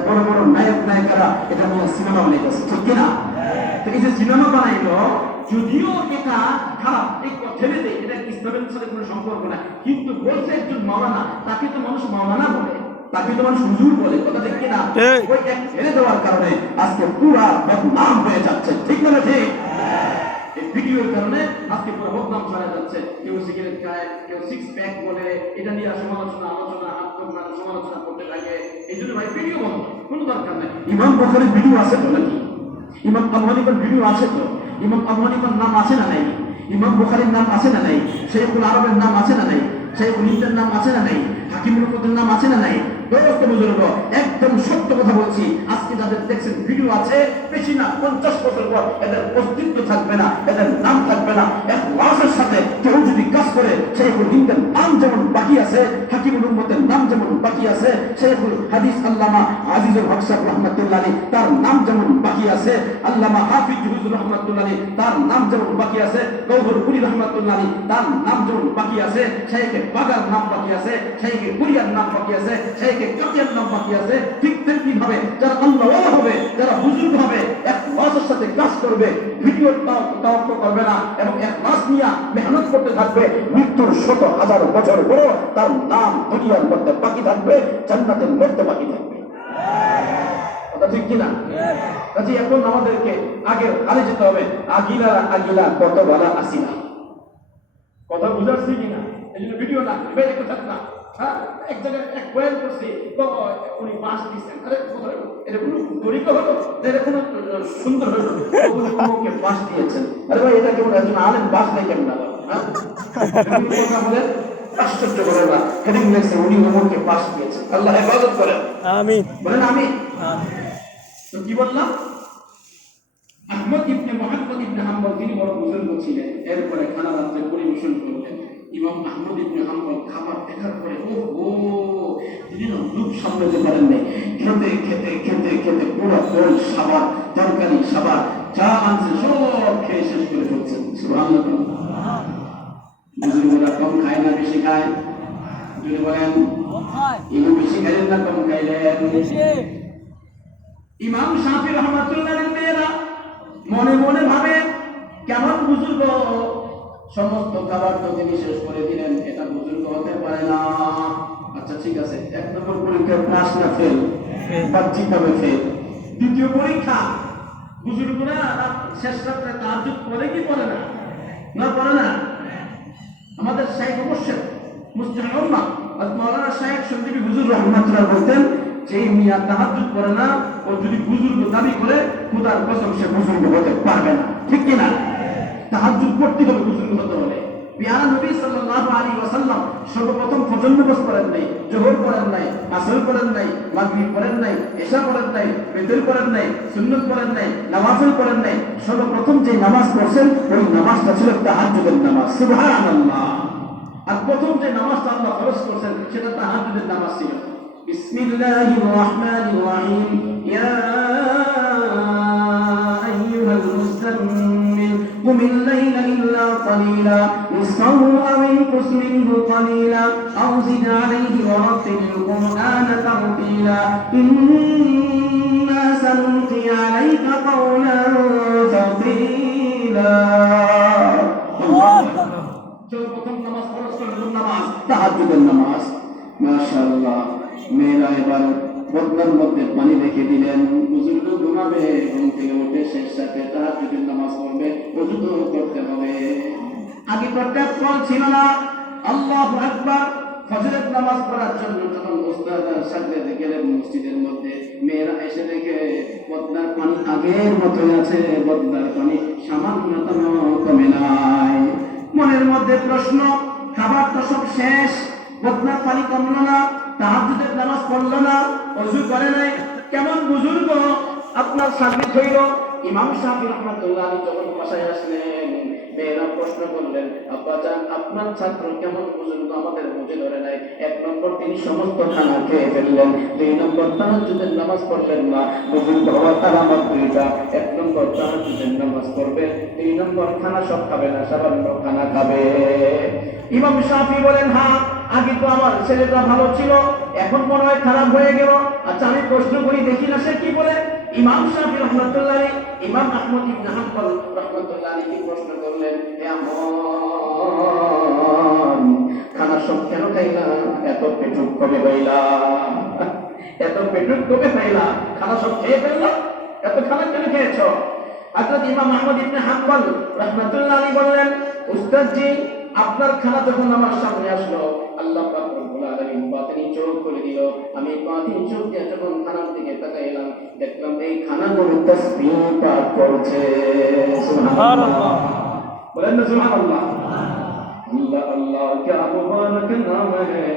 বড় বড় নায়িকারা এটা নিয়ে সিনেমা বানাইতেছে, ঠিক কিনা? তো এই যে সিনেমা বানাইলো, যদিও এটা খারাপ, ঢেলে দে, এটা ইসলামের সাথে কোনো সম্পর্ক না, কিন্তু বলছে একজন মাওলানা, তাকে তো মানুষ মাওলানা বলে, তাকে তোমার হুজুর বলে, কথা ঠিক কিনা? ওই এক ছেড়ে দেওয়ার কারণে আজকে পুরা বদনাম হয়ে যাচ্ছে, ঠিক না? ঠিক। এই ভিডিওর কারণে আজকে পুরো বদনাম ছড়ায় যাচ্ছে। কেউ সিগারেট খায়, কেউ 6 প্যাক বলে, এটা নিয়ে সমালোচনা সমালোচনা করতে থাকে। এই জন্য ভাই ভিডিও বন্ধ, কোনো দরকার নাই। ইমাম বুখারীর ভিডিও আছে তো নাকি? ইমাম আবু হানিফার ভিডিও আছে তো? ইমাম আবু হানিফার নাম আছে না নাই? ইমাম বুখারীর নাম আছে না নাই? শাইখুল আরবের নাম আছে না নাই? শাইখুল হিন্দের নাম আছে না নাই? হাকিমুল উম্মতের নাম আছে না নাই? দোস্ত বুজুর্গ, একদম সত্য কথা বলছি, আজকে যাদের দেখছেন ভিডিও আছে, বেশি না 50 বছর পর এদের অস্তিত্ব থাকবে না, এদের নাম থাকবে না। এক লাশের সাথে কেউ যদি কাজ করে, শাইখুল হিন্দের নাম যেমন বাকি আছে, হাকিমুল উম্মতের নাম যেমন বাকি আছে শেখুল হাদিস আল্লামা আজিজুল হক সাহেব রহমাতুল্লাহ আলাইহি, তার নাম যেমন বাকি আছে আল্লামা হাফিজ হুজুর রহমাতুল্লাহ আলাইহি, তার নাম যেমন বাকি আছে গৌহরপুরি রহমাতুল্লাহ আলাইহি, তার নাম যেমন বাকি আছে শেখে বাগার নাম বাকি আছে, শেখে কুরিয়ার নাম বাকি আছে, শেখে কাকিয়ার নাম বাকি আছে। ঠিক তেমনি ভাবে যারা আল্লাহ হবে, যারা বুজুর্গ হবে, ইখলাসের সাথে কাজ করবে, ভিডিও তাওয়াক্কুল করবে না এবং ইখলাস নিয়ে মেহনত করতে থাকবে, মৃত্যুর শত হাজার বছর পরও তার নাম দুনিয়ার মধ্যে বাকি থাকবে, জান্নাতের মধ্যে বাকি থাকবে। কথা ঠিক কিনা? কাজে এখন আমাদেরকে আগের হালে যেতে হবে। আগিলা আগিলা কত বালা আসিনা, কথা বুঝাচ্ছি কিনা? এই জন্য ভিডিও না বেড়ে কোথাও না। হ্যাঁ, এক জায়গায় এক বয়ান করছি, উনি বাস দিচ্ছেন, আরে এটা কোনো তরিকা হলো, এটা কোনো সুন্দর হলো, উনি বাস দিয়েছেন। আরে ভাই, এটা কেমন একজন আলেম বাস দেয় কেমন? হ্যাঁ, কথা বলেন, আশ্চর্য করে না। হেডিং লেখছে উনি ওমরকে বাস দিয়েছেন। আল্লাহ হেফাজত করেন, আমিন বলেন, আমিন। তো কি বললাম? আহমদ ইবনে মুহাম্মদ ইবনে হাম্বল তিনি বড় বুজুর্গ ছিলেন। এরপরে খানা রাত্রে পরিবেশন করলেন। ইমাম আহমদ ইবনে হাম্বল খাবার দেখার পরে তিনি লোক সামলাতে পারেন নাই। খেতে খেতে খেতে খেতে পুরো ফল সাবার, তরকারি সাবার, যা আনছে সব খেয়ে শেষ করে ফেলছেন। সুবহানাল্লাহ। বুজুর্গরা কম খায় না বেশি খায়? যদি বলেন ইমাম বেশি খাইলেন না কম খাইলেন? ইমাম শাফি রহমাতুল্লাহ মেয়েরা মনে মনে ভাবে, কেমন বুজুর্গ, সমস্ত খাবার তো তিনি শেষ করে দিলেন, এটা বুজুর্গ হতে পারে না। আচ্ছা ঠিক আছে, এক নম্বর পরীক্ষায় পাস না ফেল, বাহ্যিকভাবে ফেল। দ্বিতীয় পরীক্ষা, বুজুর্গরা শেষ রাত্রে তাহাজ্জুদ পড়ে কি পড়ে না? না পড়ে না। আমাদের শাইখ মুর্শিদ মুস্তাহিদ উম্মাহ মাওলানা শাইখ সঞ্জীবী হুজুর রহমাতুল্লাহ বলতেন, যে মিয়া তাহাজ্জুদ করে না, ও যদি বুজুর্গ দাবি করে খোদার কসম সে বুজুর্গ হতে পারবে না। ঠিক কিনা? তাহাজ্জুদ পড়তে হবে বুজুর্গ হতে হলে। পিয়ারা নবী সাল্লাল্লাহু আলাইহি ওয়াসাল্লাম সর্বপ্রথম ফজর নামাজ পড়েন নাই, যোহর পড়েন নাই, আসর পড়েন নাই, মাগরিব পড়েন নাই, ইশা পড়েন নাই, বিতর পড়েন নাই, সুন্নাত পড়েন নাই, নওয়াফিল পড়েন নাই। সর্বপ্রথম যে নামাজ পড়ছেন ওই নামাজটা ছিল তাহাজ্জুদের নামাজ। সুবহানাল্লাহ। আর প্রথম যে নামাজটা আল্লাহ ফরজ করেছেন সেটা তাহাজ্জুদের নামাজ ছিল। বিসমিল্লাহির রহমানির রহিম, ইয়া আইয়ুহাল মুযাম্মিল কুমিল লাইলা ইল্লা কালিলা নিসফাহু আও ইনকুস মিনহু কালিলা আও জিদ আলাইহি ওয়া রাত্তিলিল কুরআনা তারতিলা ইন্না সানুলকি আলাইকা কাওলান সাকিলা। প্রথম নামাজ ফরজ করলেন নামাজ তাহাজ্জুদের নামাজ। মাশাআল্লাহ। মেয়েরা এবার বদনার মধ্যে পানি রেখে দিলেন, বুজুর্গ ঘুমাবে, ঘুম থেকে উঠে শেষ রাতে তাহাজ্জুদের নামাজ পড়বে, ওযু করতে হবে। আগে পর্যাপ্ত ফল ছিল না। আল্লাহু আকবার। ফজরের নামাজ পড়ার জন্য যখন উস্তাদ সামনে গেলেন মসজিদের মধ্যে, মেয়েরা এসে দেখে বদনার পানি আগের মতো আছে, বদনার পানি সামান্যতম কমে নাই। মনের মধ্যে প্রশ্ন, খাবার তো সব শেষ, বদনার পানি কমলো না, তাহাজ্জুদের নামাজ পড়লো না, ওযু করে নাই, কেমন বুজুর্গ আপনার সাবিত হইল? ইমাম শাফি রহমাতুল্লাহ আলাইহি যখন বাসায় আসলেন, মেয়েরা প্রশ্ন করলেন, আব্বাজান আপনার ছাত্র কেমন বুজুর্গ আমাদের বুঝে ধরে নাই। এক নম্বর তিনি সমস্ত খানা খেয়ে ফেললেন, দুই নম্বর তাহাজ্জুদের নামাজ পড়লেন না। বুজুর্গ হওয়ার আলামত দুইটা, এক নম্বর তাহাজ্জুদের নামাজ পড়বে, দুই নম্বর খানা সব খাবে না, সামান্য খানা খাবে। ইমাম শাফি বলেন, হ্যাঁ আগে তো আমার ছেলেটা ভালো ছিল, এখন মনে হয় খারাপ হয়ে গেল। আচ্ছা আমি প্রশ্ন করি, দেখি না সে কি বলে। ইমাম শাফি রহমাতুল্লাহ আলাইহি ইমাম আহমদ ইবনে হাম্বল রহমাতুল্লাহ আলাইহি প্রশ্ন করলেন, খানা সব কেন খাইলা? এত পেটুক কবে হইলা? এত পেটুক কবে হইলা? খানা সব খেয়ে ফেললা? এত খানা কেন খেয়েছ? হযরত ইমাম আহমদ ইবনে হাম্বল রাহমাতুল্লাহ আলাইহি বললেন, উস্তাদ জি আপনার খানা যখন আমার সামনে আসলো, আল্লাহ পাক রব্বুল আলামিন বাতিনি চোখ করে দিল। আমি বাতিনি চোখ দিয়ে যখন খানার দিকে তাকাইলাম, দেখলাম এই খানাগুলো তাসবিহ পাঠ করছে। সুবহানাল্লাহ। বলেন না সুবহানাল্লাহ। अल्लाह अल्लाह क्या मुबारक नाम है,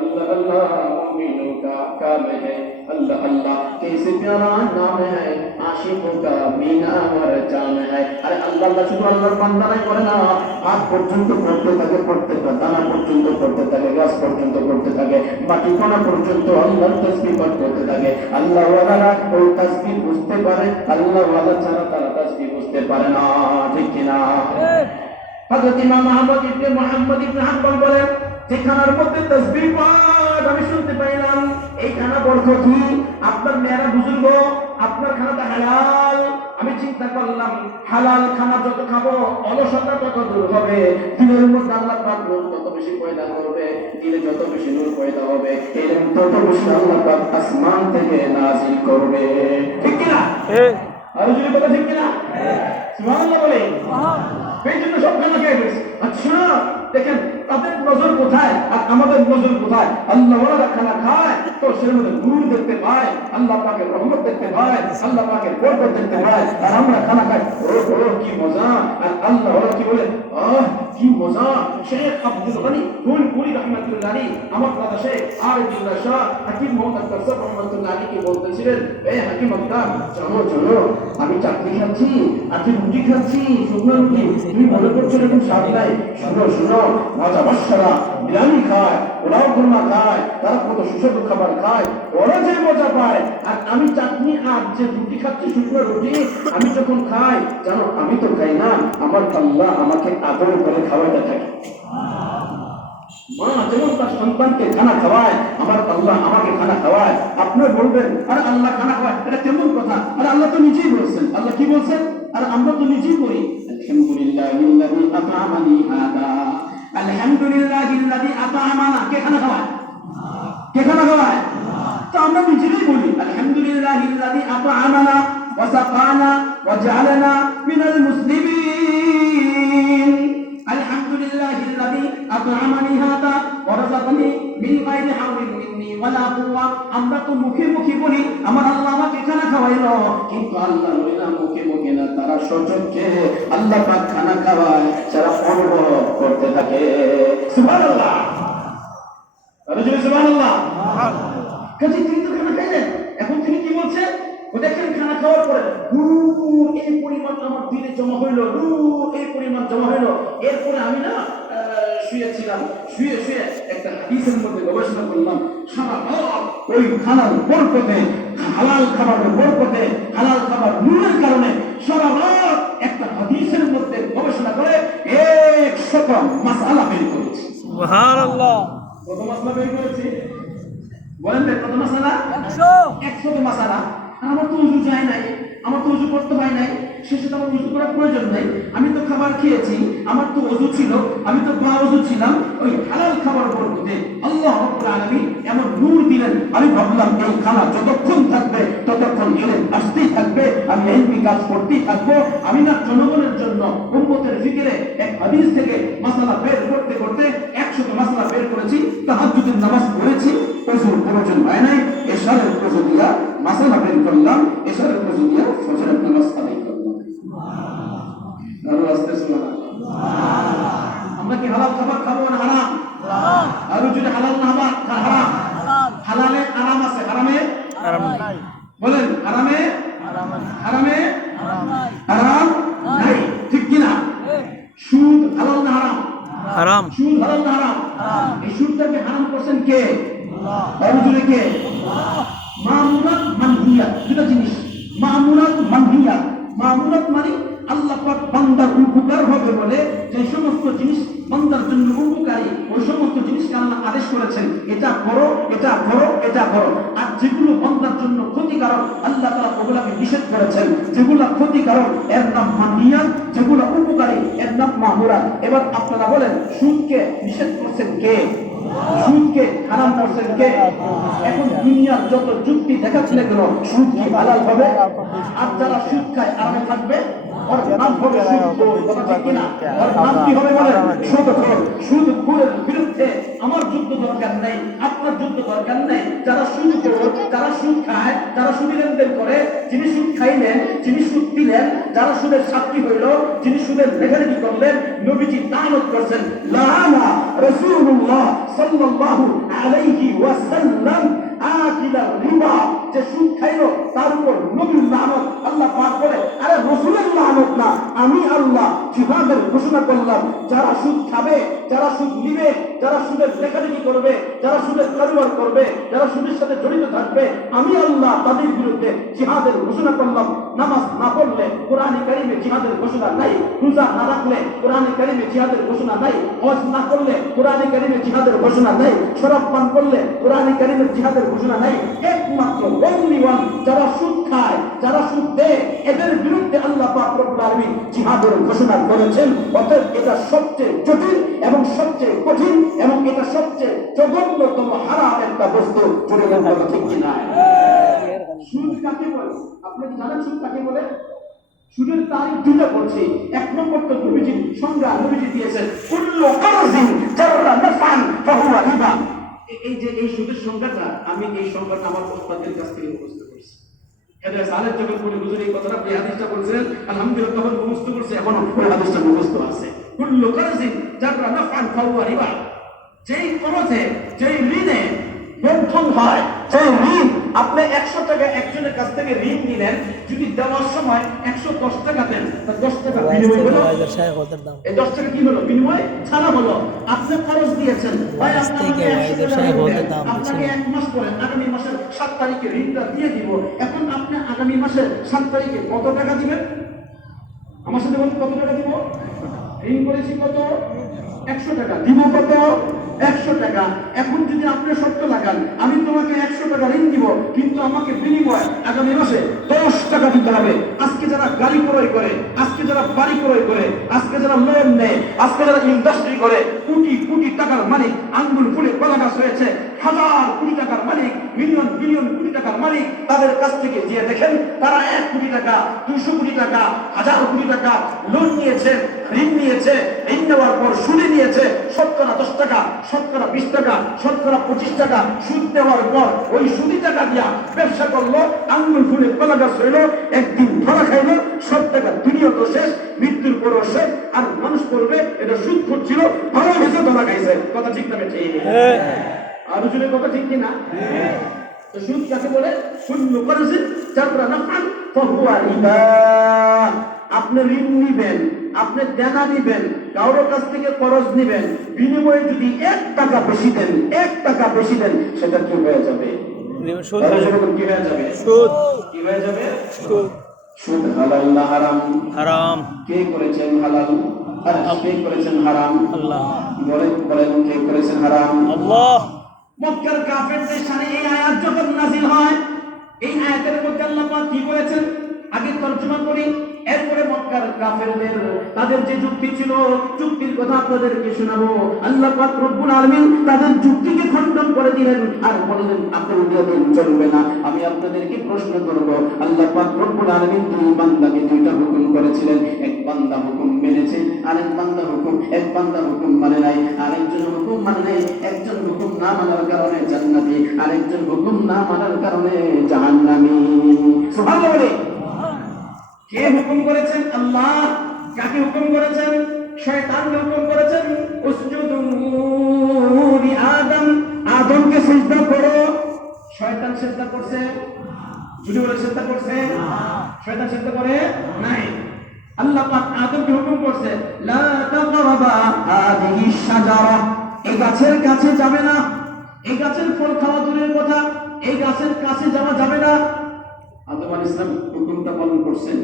अल्लाह अल्लाह मोमिनों का काम है, अल्लाह अल्लाह कैसे प्यारा नाम है, आशिकों का मीना और जान है। अरे अल्लाह अल्लाह শুধু আল্লাহর বান্দারাই করে না, আজ পর্যন্ত পড়তে থাকে, দানা পর্যন্ত করতে থাকে, গাছ পর্যন্ত করতে থাকে, মাটি কণা পর্যন্ত আল্লাহর তাসবিহ পাঠ করতে থাকে। আল্লাহ ওয়ালারা ওই তাসবিহ বুঝতে পারে, আল্লাহ ওয়ালা ছাড়া তারা তাসবিহ বুঝতে পারে না, ঠিক কিনা? হযরত ইমাম আহমদ ইবনে মুহাম্মদ ইবনে হাম্বল বলেন, যে খানার মধ্যে তাসবিহ পাঠ আমি শুনতে পাইলাম, এই খানা বরকতি। আপনার মেয়েরা বুজুর্গ, আপনার খানাটা হালাল। আমি চিন্তা করলাম, হালাল খানা যত খাবো অলসতা তত দূর হবে, দিনের মধ্যে আল্লাহ পাক নূর তত বেশি পয়দা করবে, দিলে যত বেশি নূর পয়দা হবে, এরকম তত বেশি আল্লাহ পাক আসমান থেকে নাজিল করবে, ঠিক কিনা? আর যদি বলে ঠিক কিনা? সুবহানাল্লাহ বলে। এই জন্য সব খানা খেয়ে গেছে। আচ্ছা দেখেন তাদের নজর কোথায় আর আমাদের নজর কোথায়? আল্লাহ ওয়ালা খানা খায় তো সের মধ্যে নূর দেখতে পায়, আল্লাহ পাকের রহমত দেখতে পায়, আল্লাহ পাকের বরকত দেখতে পায়। আর আমরা খানা খাই, ও কি মজা। আর আল্লাহ ওয়ালা কি বলে, কি মজা। শেখ আব্দুল গনি ফুলপুরি রহমাতুল্লাহ আলাইহি আমার দাদা শেখ আরিফুল্লাহ শাহ হাকিম মোহাম্মদ কাসব রহমাতুল্লাহ আলাইহি কে বলতেছিলেন, এই হাকিম আব্দা চলো চলো, আমি চাকরি খাচ্ছি, আজকে রুটি খাচ্ছি, শুকনো রুটি, তুমি মনে করছো এরকম স্বাদ নাই? শুনো শুনো, মজা বাসারা বিরিয়ানি খায়, ওরাও খুরমা খায়, তারা কত সুস্বাদু খাবার খায়, ওরা যে মজা পায়। আর আমি চাটনি আর যে রুটি খাচ্ছি, শুকনো রুটি, আমি যখন খাই জানো, আমি তো খাই না, আমার আল্লাহ আমাকে আদর করে খাওয়াতে থাকে। মা যেমন তার সন্তানকে খানা খাওয়ায়, আমার আল্লাহ আমাকে খানা খাওয়ায়। আপনারা বলবেন, আরে আল্লাহ খানা খাওয়ায়, এটা কেমন কথা? আরে আল্লাহ তো নিজেই বলছেন। আল্লাহ কি বলছেন? আর আমরা তো নিজেই বলি, আলহামদুলিল্লাহিল্লাযী আত'আমানি হাদা, আলহামদুলিল্লাহিল্লাযী আত'আমানা। কে খানা খাওয়ায়? কে খানা খাওয়ায়? তো আমরা নিজেই বলি, আলহামদুলিল্লাহিল্লাযী আত'আমানা ওয়া সাকানা ওয়া জা'আলানা মিনাল মুসলিমিন। আলহামদুলিল্লাহিল্লাযী আত'আমানি হাদা ওয়া রাযাকানি মিন গায়রি হাওলিন মিন্নি ওয়ালা কুওয়া। আমরা তো মুখে মুখে বলি আমার আল্লাহ আমাকে খানা খাওয়াইলো, কিন্তু আল্লাহ বলে মুখে মুখে না, তারা সচক্ষে আল্লাহ পাক খানা খাওয়ায়, যারা অনুভব করতে থাকে। সুবহানাল্লাহ, আরে জোরে সুবহানাল্লাহ। কাজে তিনি তো খানা খাইলেন, এখন তিনি কি বলছেন? ও দেখেন খানা খাওয়ার পরে নূর এই পরিমাণ আমার দিলে জমা হইলো, নূর এই পরিমাণ জমা হইলো। এরপরে আমি না শুয়েছিলাম, শুয়ে শুয়ে একটা হাদিসের মধ্যে গবেষণা করলাম। সারা রাত ওই খানার বরকতে, হালাল খাবারের বরকতে, হালাল খাবার নূরের কারণে সারা রাত একটা হাদিসের মধ্যে গবেষণা করে 100 মাসআলা বের করেছি। সুবহানাল্লাহ। কত মাসআলা বের করেছি বলেন? কত মাসআলা? 100 মাসআলা। আমার তো ওযু যায় নাই, আমার তো ওযু করতে হয় নাই, শেষে তো আমার ওযু করার প্রয়োজন নাই। আমি তো খাবার খেয়েছি, আমার তো ওযু ছিল, আমি তো বা ওযু ছিলাম। ওই হালাল খাবার বরকতে আল্লাহ রাব্বুল আলামিন এমন নূর দিলেন। আমি ভাবলাম এই খানা যতক্ষণ থাকবে ততক্ষণ ইলম আসতেই থাকবে, আমি ইলমি কাজ করতেই থাকবো। আমি না জনগণের জন্য উম্মতের ফিকিরে এক হাদিস থেকে মাসআলা বের করতে করতে 100 মাসআলা বের করেছি। তাহাজ্জুদের নামাজ পড়েছি, ওযুর প্রয়োজন হয় নাই, এশারের ওযু দিয়া মাসআলা বের করলাম, এশারের ওযু দিয়া ফজরের নামাজ আদায় করলাম। আমরা কি হালাল খাবার খাবো না হারাম? আর যদি হালাল না খাবার হারাম। হালালে আরাম আছে, হারামে হারাম নাই। বলেন, হারামে হারামে হারাম নাই, ঠিক কিনা? সুদ হালাল না হারাম? হারাম। সুদ হালাল না হারাম? এই সুদটাকে হারাম করছেন কে? আল্লাহ। কে? মামুনাত মানহিয়াত, দুটো জিনিস, মামুনাত মানহিয়াত। মামুনাত মানে আল্লাহ পাক বান্দার উপকার হবে বলে যে সমস্ত জিনিস বান্দার জন্য উপকারী, ওই সমস্ত জিনিসকে আল্লাহ আদেশ করেছেন, এটা করো, এটা করো, এটা করো। আর যেগুলো বান্দার জন্য ক্ষতিকারক আল্লাহ তাআলা ওগুলোকে নিষেধ করেছেন। যেগুলো ক্ষতিকারক এর নাম মানহিয়াত, যেগুলো উপকারী এর নাম মামুরাত। এবার আপনারা বলেন, সুদকে নিষেধ করছেন কে? সুদকে হারাম করছেন কে? এখন দুনিয়ার যত যুক্তি দেখাচ্ছিল কেন সুদ কি হালাল হবে? আর যারা সুদ খায় আরামে থাকবে, ওর নাম হবে সুদখোর, কথা ঠিক কিনা? ওর নাম কি হবে বলেন? সুদখোর। সুদখোরের বিরুদ্ধে আমার যুদ্ধ দরকার নেই, আপনার যুদ্ধ দরকার নেই। যারা সুদখোর, যারা সুদ খায়, যারা সুদ লেনদেন করে, যিনি সুদ খাইলেন, যিনি সুদ দিলেন, যারা সুদের সাক্ষী হইল, যিনি সুদের লেখালেখি করলেন, নবীজি লানত করছেন, লাআনা রাসূলুল্লাহ সাল্লাল্লাহু আলাইহি ওয়াসাল্লাম আকিলা রিবা। যে যে সুদ খাইলো তার উপর নবীর লানত। আল্লাহ পাক বলে, আরে রাসূলের লানত না, আমি আল্লাহ জিহাদের ঘোষণা করলাম। যারা সুদ খাবে, যারা সুদ নিবে, যারা সুদের লেখালেখি করবে, যারা সুদের কারবার করবে, যারা সুদের সাথে জড়িত থাকবে, আমি আল্লাহ তাদের বিরুদ্ধে জিহাদের ঘোষণা করলাম। নামাজ না পড়লে কোরআনে কারিমে জিহাদের ঘোষণা নাই, রোজা না রাখলে কোরআনে কারিমে জিহাদের ঘোষণা নাই, হজ না করলে কোরআনে কারিমে জিহাদের ঘোষণা নাই, শরাব পান করলে কোরআনে কারিমের জিহাদের ঘোষণা নাই। একমাত্র only one যারা সুদ খায়, যারা সুদ দেয়, এদের বিরুদ্ধে আল্লাহ পাক রব্বুল আলামিন জিহাদের ঘোষণা করেছেন। অতএব এটা সবচেয়ে জটিল এবং সবচেয়ে কঠিন এবং এটা সবচেয়ে জঘন্যতম হারাম একটা বস্তু। জোরে বলতে ঠিক কিনা? সুদ কাকে বলে? আপনি কি জানেন সুদ কাকে বলে? সুদের তারিখ দুটো করছি। এক নম্বর তো নবীজি সংজ্ঞা নবীজি দিয়েছেন, কুল্লু কারজিন জাররা নাফআন ফাহুয়া রিবা। এই যে এই সুদের সংজ্ঞাটা, আমি এই সংজ্ঞাটা আমার ওস্তাদের কাছ থেকে মুখস্থ করছি। এদের সালের যখন বলি হুজুর এই কথাটা এই হাদিসটা বলছেন, আলহামদুলিল্লাহ তখন মুখস্থ করছি, এখন ওই হাদিসটা মুখস্থ আছে। কুল্লু কারজিন জাররা নাফআন ফাহুয়া রিবা। যেই খরচে, যেই ঋণে বন্ধন হয়, সেই ঋণ আপনি 100 টাকা একজনের কাছ থেকে ঋণ নিলেন, যদি দেওয়ার সময় 110 টাকা দেন, তা 10 টাকা বিনিময় হলো। এই 10 টাকা কি হলো? বিনিময় ছাড়া হলো। আপনি খরচ দিয়েছেন, ভাই আপনাকে 100 টাকা আপনাকে 1 মাস পরে আগামী মাসের 7 তারিখে ঋণটা দিয়ে দিব। এখন আপনি আগামী মাসের 7 তারিখে কত টাকা দিবেন? আমার সাথে বলুন, কত টাকা দিব? ঋণ করেছি কত? 100 টাকা। দিব কত? 100 টাকা। এখন যদি আপনি শর্ত লাগান, আমি তোমাকে 100 টাকা ঋণ দিব, কিন্তু আমাকে বিনিময় আগামী মাসে 10 টাকা দিতে হবে। আজকে যারা গাড়ি ক্রয় করে, আজকে যারা বাড়ি ক্রয় করে, আজকে যারা লোন নেয়, আজকে যারা ইন্ডাস্ট্রি করে, কোটি কোটি টাকার মালিক, আঙ্গুল ফুলে কলা গাছ হয়েছে, হাজার কোটি টাকার মালিক, মিলিয়ন বিলিয়ন কোটি টাকার মালিক, তাদের কাছ থেকে যে দেখেন তারা 1 কোটি টাকা, 200 কোটি টাকা, 1000 কোটি টাকা লোন নিয়েছে, ঋণ নিয়েছে। ঋণ নেওয়ার পর সুদে নিয়েছে শতকরা 10 টাকা, শতকরা 20 টাকা, শতকরা 25 টাকা সুদ দেওয়ার পর ওই সুদি টাকা দিয়া ব্যবসা করলো, আঙ্গুল ফুলে কলা গাছ হইলো, একদিন ধরা খাইলো, সব টাকা দুনিয়া তো শেষ, মৃত্যুর পরও শেষ। আর মানুষ করবে এটা সুদ করছিল, ভালো হয়েছে ধরা খাইছে। কথা ঠিক না? ঠিক। আর হুজুরের কথা ঠিক কিনা? তো সুদ কাকে বলে? কুল্লু কারজিন জাররা নাফআন ফাহুয়া রিবা। আপনি ঋণ নিবেন, আপনি দেনা নিবেন, কারোর কাছ থেকে খরচ নিবেন, বিনিময়ে যদি 1 টাকা বেশি দেন, 1 টাকা বেশি দেন, সেটা কি হয়ে যাবে? সুদ। কি হয়ে যাবে? সুদ। কি হয়ে যাবে? সুদ। সুদ হালাল না হারাম? হারাম। কে করেছেন হালাল আর কে করেছেন হারাম? আল্লাহ। বলেন বলেন, কে করেছেন হারাম? আল্লাহ। মক্কার কাফেরদের সামনে এই আয়াত যখন নাযিল হয়, এই আয়াতের মধ্যে আল্লাহ পাক কি বলেছেন আগে তরজমা করি, এরপরে মক্কার কাফেরদের তাদের যে যুক্তি ছিল, যুক্তির কথা আপনাদেরকে শোনাবো। আল্লাহ পাক রব্বুল আলামিন তাদের যুক্তিকে খণ্ডন করে দিলেন আর বললেন, আপনাদের দিন চলবে না, আমি আপনাদেরকে প্রশ্ন করব। আল্লাহ পাক রব্বুল আলামিন দুই বান্দাকে দুইটা হুকুম করেছিলেন, এক বান্দা হুকুম মেনেছে, আরেক বান্দা হুকুম, এক বান্দা হুকুম মানে নাই, আরেকজন হুকুম মানে নাই। একজন হুকুম না মানার কারণে জান্নাতি, আরেকজন হুকুম না মানার কারণে জাহান্নামী। সুবহানাল্লাহ। কে হুকুম করেছেন? আল্লাহ। কাকে হুকুম করেছেন? শয়তানকে হুকুম করেছেন, উসজুদু লি আদম, আদমকে সিজদা করো। শয়তান সিজদা করছে? যদি বলে সিজদা করছে? শয়তান সিজদা করে নাই। আল্লাহ পাক আদমকে হুকুম করছে, লা তাকরাবা হাদিহি শাজারা, এই গাছের কাছে যাবে না, এই গাছের ফল খাওয়া দূরের কথা, এই গাছের কাছে যাওয়া যাবে না। আদম আলাইহিস সালাম হুকুমটা পালন করছেন?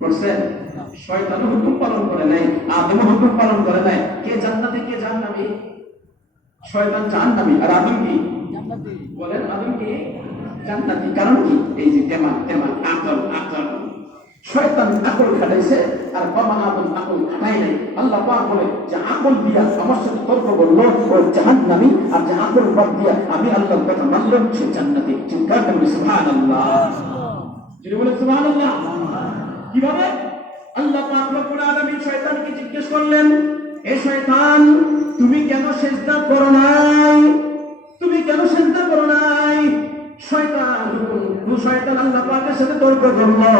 করছেন? শয়তান হুকুম পালন করে নাই, আদম হুকুম পালন করে নাই। কে জান্নাতি, কে জাহান্নামী? শয়তান জাহান্নামী আর আদম কি জান্নাতি। বলেন, আদম কি জান্নাতি। কারণ কি? এই যে আকল শয়তান আকল খাটাইছে আর বাবা আদম আকল খাটাই নাই। আল্লাহ পাক বলে যে আকল দিয়া আমার সাথে তর্ক করলো ও জাহান্নামী, আর যে আকল বাদ দিয়া আমি আল্লাহর কথা মানলাম সে জান্নাতি। চিৎকার করে সুবহানাল্লাহ। যদি বলে সুবহানাল্লাহ। কিভাবে? আল্লাহ পাক রব্বুল আলামিন শয়তানকে জিজ্ঞেস করলেন, এ শয়তান, তুমি কেন সিজদা করো নাই? তুমি কেন সিজদা করো নাই? শয়তান আল্লাহ পাকের সাথে তর্ক করলো।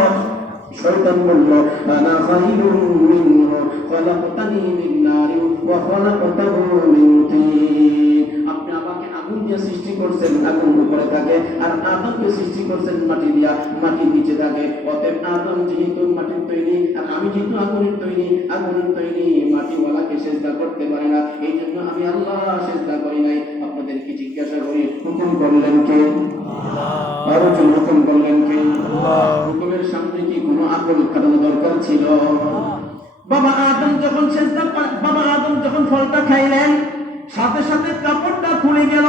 শয়তান বলল, আনা খায়রুম মিনহু খলাকতানি মিন নারিন ওয়া খলাকতাহু মিন তিন। আপনি আমাকে আগুন দিয়ে সৃষ্টি করেছেন, আগুন উপরে থাকে, থাকে আর আদমকে সৃষ্টি করছেন মাটি দিয়া, মাটির নিচে থাকে। অতএব আদম যেহেতু মাটির তৈরি আর আমি যেহেতু আগুনের তৈরি, মাটিওয়ালাকে সেজদা করতে পারে না, এই জন্য আমি আল্লাহ সেজদা করি নাই। আপনাদেরকে জিজ্ঞাসা করি, হুকুম করলেন কে? আরো জন হুকুম করলেন কে? হুকুমের সামনে কি কোনো আকল খাটানো দরকার ছিল? বাবা আদম যখন ফলটা খাইলেন, সাথে সাথে কাপড়টা খুলে গেল,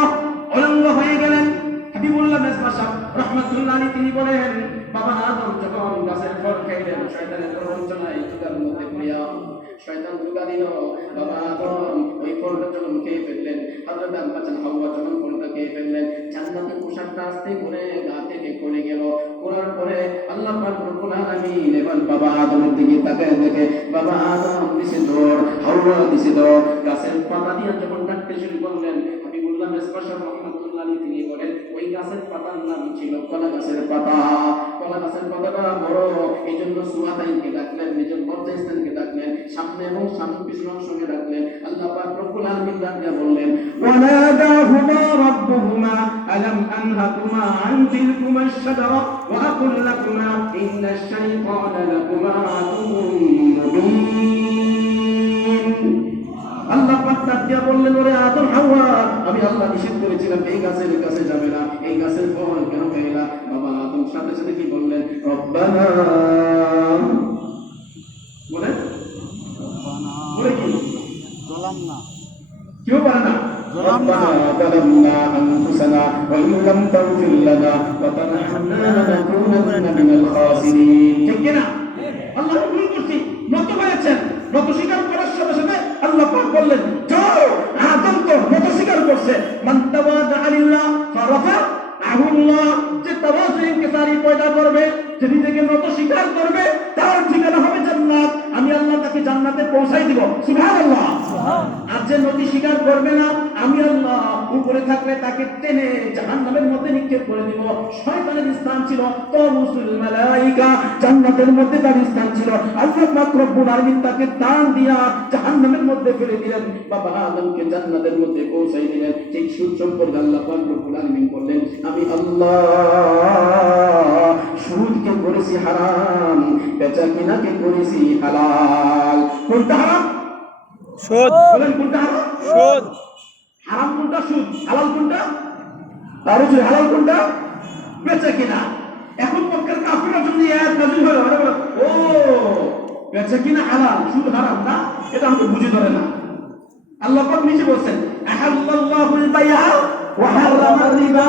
অলঙ্গ হয়ে গেলেন। হাবিবুল্লাহ মেজবা সাহেব রাহমাতুল্লাহ আলাইহি তিনি বলেন, বাবা আদম যখন গাছের ফল খাইলেন, শয়তানের প্ররোচনায় জুগার মধ্যে পড়িয়া শয়তান জুগা দিল। বাবা আদম ওই ফলটা যখন খেয়ে ফেললেন, হযরত আম্মা জান হাওয়া যখন ফলটা খেয়ে ফেললেন, জান্নাতের পোশাকটা আস্তে করে গা থেকে খুলে গেল। খোলার পরে আল্লাহ পাক রব্বুল আলামিন এবার বাবা আদমের দিকে তাকায় দেখে বাবা আদম দিছে দৌড়, হাওয়া দিছে দৌড়। গাছের পাতা দিয়ে যখন ডাকতে শুরু করলেন, হাবিবুল্লাহ মেজবা সাহেব রাহমাতুল্লাহ আলাইহি তিনি বলেন, ওই গাছের পাতার নাম ছিল কলা গাছের পাতা। কলা গাছের পাতাটা বড়, এই জন্য সুয়াতাইনকে ডাকলেন, নিজের বর্জাইস্তানকে ডাকলেন, সামনে এবং সামনে পিছনের অংশকে ডাকলেন। আল্লাহ পাক রব্বুল আলামিন ডাকতে বললেন, ওয়ানাদাহুমা রাব্বুহুমা আলাম আনহাকুমা আন তিলকুমা আশ-শাজারা ওয়া আকুল লাকুমা ইন্নাশ শাইতানা লাকুমা আদুউম মুবিন। আল্লাহ পাক ডাকতে বললেন, ওরে আদম হাওয়া, আমি আল্লাহ নিষেধ করেছিলাম এই গাছের কাছে যাবে না, এই গাছের ফল কেন খাইলা? বাবা আদম সাথে সাথে কি বললেন? রব্বানা বলে কি জালামনা কেউ পারে না। ربنا ظلمنا أنفسنا وإن لم تغفر لنا وترحمنا لنكونن من الخاسرين। ঠিক কি না? আল্লাহ ভুল করছি, নত হয়েছেন, নত স্বীকার করার সাথে সাথে আল্লাহ পাক বললেন, যাও, আদম তো নত স্বীকার করছে। মান তাওয়াদা লিল্লাহ ফারাফাহু আল্লাহ, যে তাওয়াজু ইনকিসারি পয়দা করবে, যে নিজেকে নত স্বীকার করবে, তার ঠিকানা হবে জান্নাত। আমি আল্লাহ তাকে জান্নাতে পৌঁছাই দিব। সুবহানাল্লাহ। আর যে নতি স্বীকার করবে না, আমি আল্লাহ উপরে থাকলে তাকে টেনে জাহান্নামের মধ্যে নিক্ষেপ করে দিব। শয়তানের স্থান ছিল তাগুসুল মালায়েকা, জান্নাতের মধ্যে তার স্থান ছিল। আল্লাহ পাক রব্বুল আলামিন তাকে টান দিয়া জাহান্নামের মধ্যে ফেলে দিলেন, বাবা আদমকে জান্নাতের মধ্যে পৌঁছাই দিলেন। সেই সুদ সম্পর্কে আল্লাহ পাক রব্বুল আলামিন বললেন, আমি আল্লাহ সুদকে করেছি হারাম, বেচা কিনাকে করেছি হালাল। কোনটা হারাম? সুদ। বলেন কোনটা হারাম? সুদ। হারাম কোনটা? সুদ। হালাল কোনটা? তার উপরে হালাল কোনটা? বেচা কিনা। এখন মক্কার কাফিররা যদি আয়াত নাযিল হলো, আরে বলে, ও বেচা কিনা হালাল, সুদ হারাম না, এটা আমাকে বুঝে ধরে না। আল্লাহ পাক নিজে বলেন, আহাল্লাল্লাহুল বাইআ ওয়া হারামার রিবা।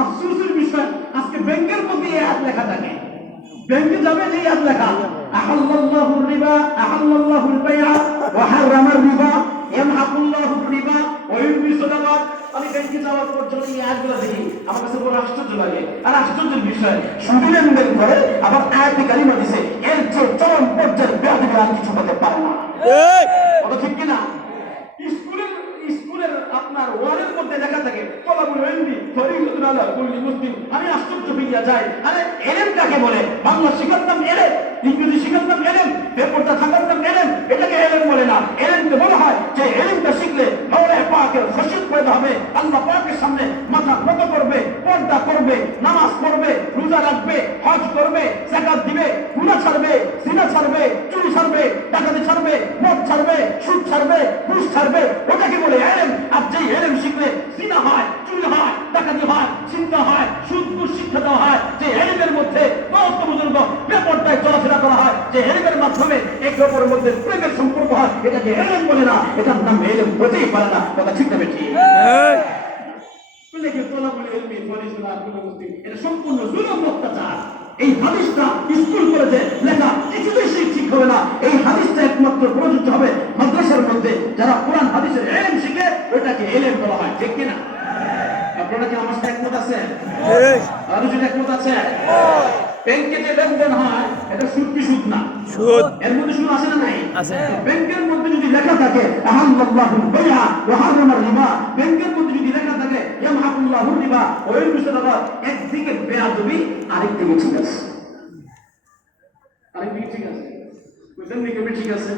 আফসোসের বিষয়, আজকে ব্যাংকের মধ্যে আয়াত লেখা থাকে, ব্যাংকে যাবে এই আয়াত লেখা, আহাল্লাল্লাহুর রিবা আহাল্লাল্লাহুল বাইআ ওয়া হারামার রিবা ইয়ামহাকুল্লাহুর রিবা ওয়া ইউরবি সাদাকাত। আমি ব্যাংকে যাওয়ার পর যখন এই আয়াতগুলো দেখি, আমার কাছে বড় আশ্চর্য লাগে। আর আশ্চর্যের বিষয়, সুদী লেনদেন করে আবার আয়াতে কালিমা দিছে, এর চেয়ে চরম পর্যায়ে বেয়াদবি আর কিছু হতে পারে না। কথা ঠিক কিনা? স্কুলের আপনার ওয়ালের মধ্যে লেখা থাকে তলাবুল ইলমি ফরিদাতুন আলা কুল্লি মুসলিম। আমি আশ্চর্য হইয়া যাই, আরে ইলম কাকে বলে? বাংলা শিখার নাম ইলম, ইংরেজি শিখার নাম ইলম, পেপারটা থাকার নাম ইলম, এটাকে ইলম বলে না। ইলমকে বলা হয় যে ইলমটা শিখলে মাওলা পাকের খশিয়ত পয়দা হবে, আল্লাহ পাকের সামনে মাথা নত করবে, পর্দা করবে, নামাজ পড়বে, রোজা রাখবে, হজ করবে, যাকাত দিবে, গুনাহ ছাড়বে, জিনা ছাড়বে, চুরি ছাড়বে, ডাকাতি ছাড়বে, মদ ছাড়বে, সুদ ছাড়বে, ঘুষ ছাড়বে, ওটাকে বলে ইলম। আর যে ইলম শিখলে জিনা হয়, চুরি হয়, ডাকাতি হয়, চিন্তা হয়, সুদ ঘুষ শিক্ষা দেওয়া হয়, যে ইলমের মধ্যে দশত বুজুর্গ বেপরদায় চলাফেরা করা হয়, যে ইলমের মাধ্যমে একে অপরের মধ্যে প্রেমের সম্পর্ক হয়, এটাকে ইলম বলে না, এটার নাম ইলম হতেই পারে না। কথা ঠিক না বেঠিক? এটা সম্পূর্ণ জুলুম, অত্যাচার। এই হাদিসটা স্কুল কলেজে লেখা কিছুতেই ঠিক হবে না। এই হাদিসটা একমাত্র প্রযোজ্য হবে মাদ্রাসার মধ্যে, যারা কোরআন হাদিসের ইলম শিখে, ওটাকে ইলম বলা হয়। ঠিক কিনা? আপনারা কি আমার সাথে একমত আছেন? আরো যদি একমত আছে, ব্যাংকে যে লেনদেন হয়, এটা সুদ কি সুদ না? সুদ। এর মধ্যে সুদ আছে না নাই? আছে। ব্যাংকের মধ্যে যদি লেখা থাকে আহাল্লাল্লাহুল বাইআ ওয়া হারামার রিবা, ব্যাংকের মধ্যে যদি লেখা থাকে ইয়ামহাকুল্লাহুর রিবা ওয়া ইউরবি সাদাকাত, একদিকে বেয়াদবি, আরেকদিকে ঠিক আছে। আরেকদিকে ঠিক আছে, কোন দিকে ঠিক আছে?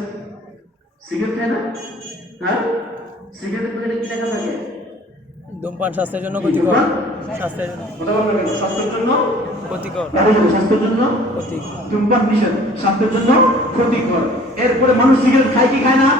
সিগারেট খায় না? হ্যাঁ, সিগারেটের মধ্যে কি লেখা থাকে? ধূমপান স্বাস্থ্যের জন্য ক্ষতিকর। স্বাস্থ্যের জন্য কথা বলবেন কেন? স্বাস্থ্যের জন্য ক্ষতিকর। স্বাস্থ্যের জন্য ক্ষতিকর। ধূমপান নিষেধ, স্বাস্থ্যের জন্য ক্ষতিকর। এরপরে মানুষ সিগারেট খায় কি খায় না?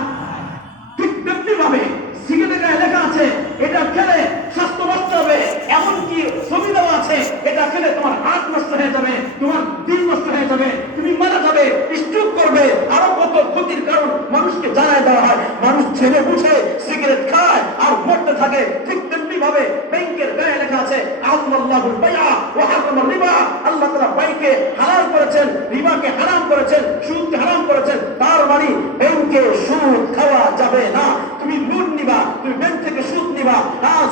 ঠিক তেমনি ভাবে সিগারেটের গায়ে লেখা আছে এটা খেলে স্বাস্থ্য নষ্ট হবে, এমনকি ছবি দেওয়া আছে এটা খেলে তোমার হার্ট নষ্ট হয়ে যাবে, তোমার দিল নষ্ট হয়ে যাবে, তুমি মারা যাবে, স্ট্রোক করবে, আরো কত ক্ষতির কারণ মানুষকে জানায় দেওয়া হয়। মানুষ ছেড়ে বুঝে সিগারেট খায় আর মরতে থাকে। ঠিক তেমনি ভাবে ব্যাংকের গায়ে লেখা আছে আল্লাহুল বাইআ ওয়া হারামার রিবা, আল্লাহ তাআলা বাইকে হালাল করেছেন, রিবাকে হারাম করেছেন, সুদকে হারাম করেছেন। তার মানে ব্যাংকে সুদ খাওয়া যাবে না। তুমি লোন নিবা, তুমি ব্যাংক থেকে সুদ নিবা,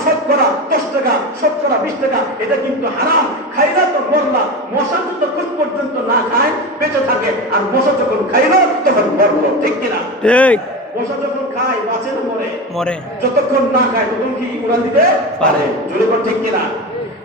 শতকরা 10 টাকা, শতকরা 20 টাকা, এটা কিন্তু হারাম। খাইলা তো মরলা। মশা যতক্ষণ পর্যন্ত না খায় বেঁচে থাকে, আর মশা যখন খাইলো তখন মরলো। ঠিক কিনা? ঠিক। মশা যখন খায় বাঁচে না মরে? মরে। যতক্ষণ না খায় তখন কি উড়ান দিতে পারে? জোরে করে ঠিক কিনা?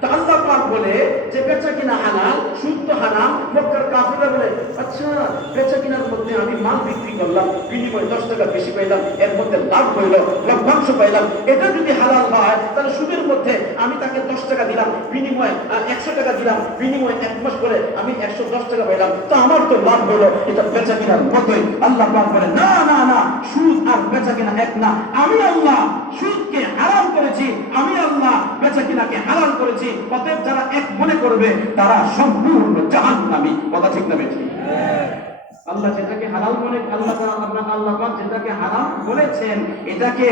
তা আল্লাহ পাক বলে যে বেচা কিনা হালাল, সুদ তো হারাম। মক্কার কাফিররা বলে আচ্ছা বেচা কিনার মধ্যে আমি মাল বিক্রি করলাম, বিনিময়ে 10 টাকা বেশি পাইলাম, এর মধ্যে লাভ হইল, লভ্যাংশ পাইলাম, এটা যদি হালাল হয় তাহলে সুদের মধ্যে আমি তাকে 10 টাকা দিলাম, বিনিময়ে 100 টাকা দিলাম, বিনিময়ে 1 মাস পরে আমি 110 টাকা পাইলাম, তো আমার তো লাভ হলো, এটা বেচা কিনার মতোই। আল্লাহ পাক বলে না না না, সুদ আর বেচা কিনা এক না। আমি আল্লাহ সুদকে হারাম করেছি, আমি আল্লাহ বেচা কিনাকে হালাল করেছি। অতএব যারা এক মনে করবে তারা সম্পূর্ণ জাহান্নামী। কথা ঠিক না বেঠিক? আল্লাহ যেটাকে হালাল বলে, আল্লাহ পাক যেটাকে হারাম বলেছেন এটাকে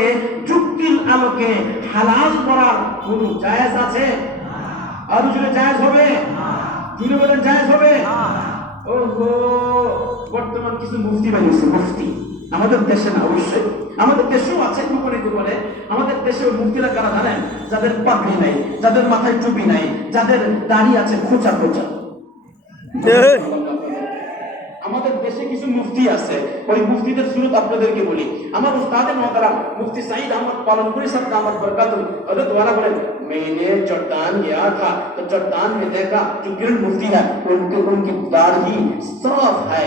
যুক্তির আলোকে হালাল করার কোন জায়েজ আছে? আর জুড়ে জায়েজ হবে? জুড়ে বলেন জায়েজ হবে? ওহো, বর্তমান কিছু মুফতি বানিয়েছে, মুফতি আমাদের দেশে না, অবশ্যই আমাদের দেশেও আছে গোপনে গোপনে। আমাদের দেশেও মুফতিরা কারা জানেন? যাদের পাগড়ি নাই, যাদের মাথায় টুপি নাই, যাদের দাড়ি আছে খোঁচা খোঁচা। আমাদের দেশে কিছু মুফতি আছে, ওই মুফতিদের সুরত আপনাদেরকে বলি। আমার উস্তাদে মোহতারাম মুফতি সাঈদ আহমদ পালনপুরি সাহেব का अहमद बरकतुल और दोबारा बोले मैंने चट्टान गया था तो चट्टान में देखा जो गिरड मुफ्ती है उनकी दाढ़ी साफ है,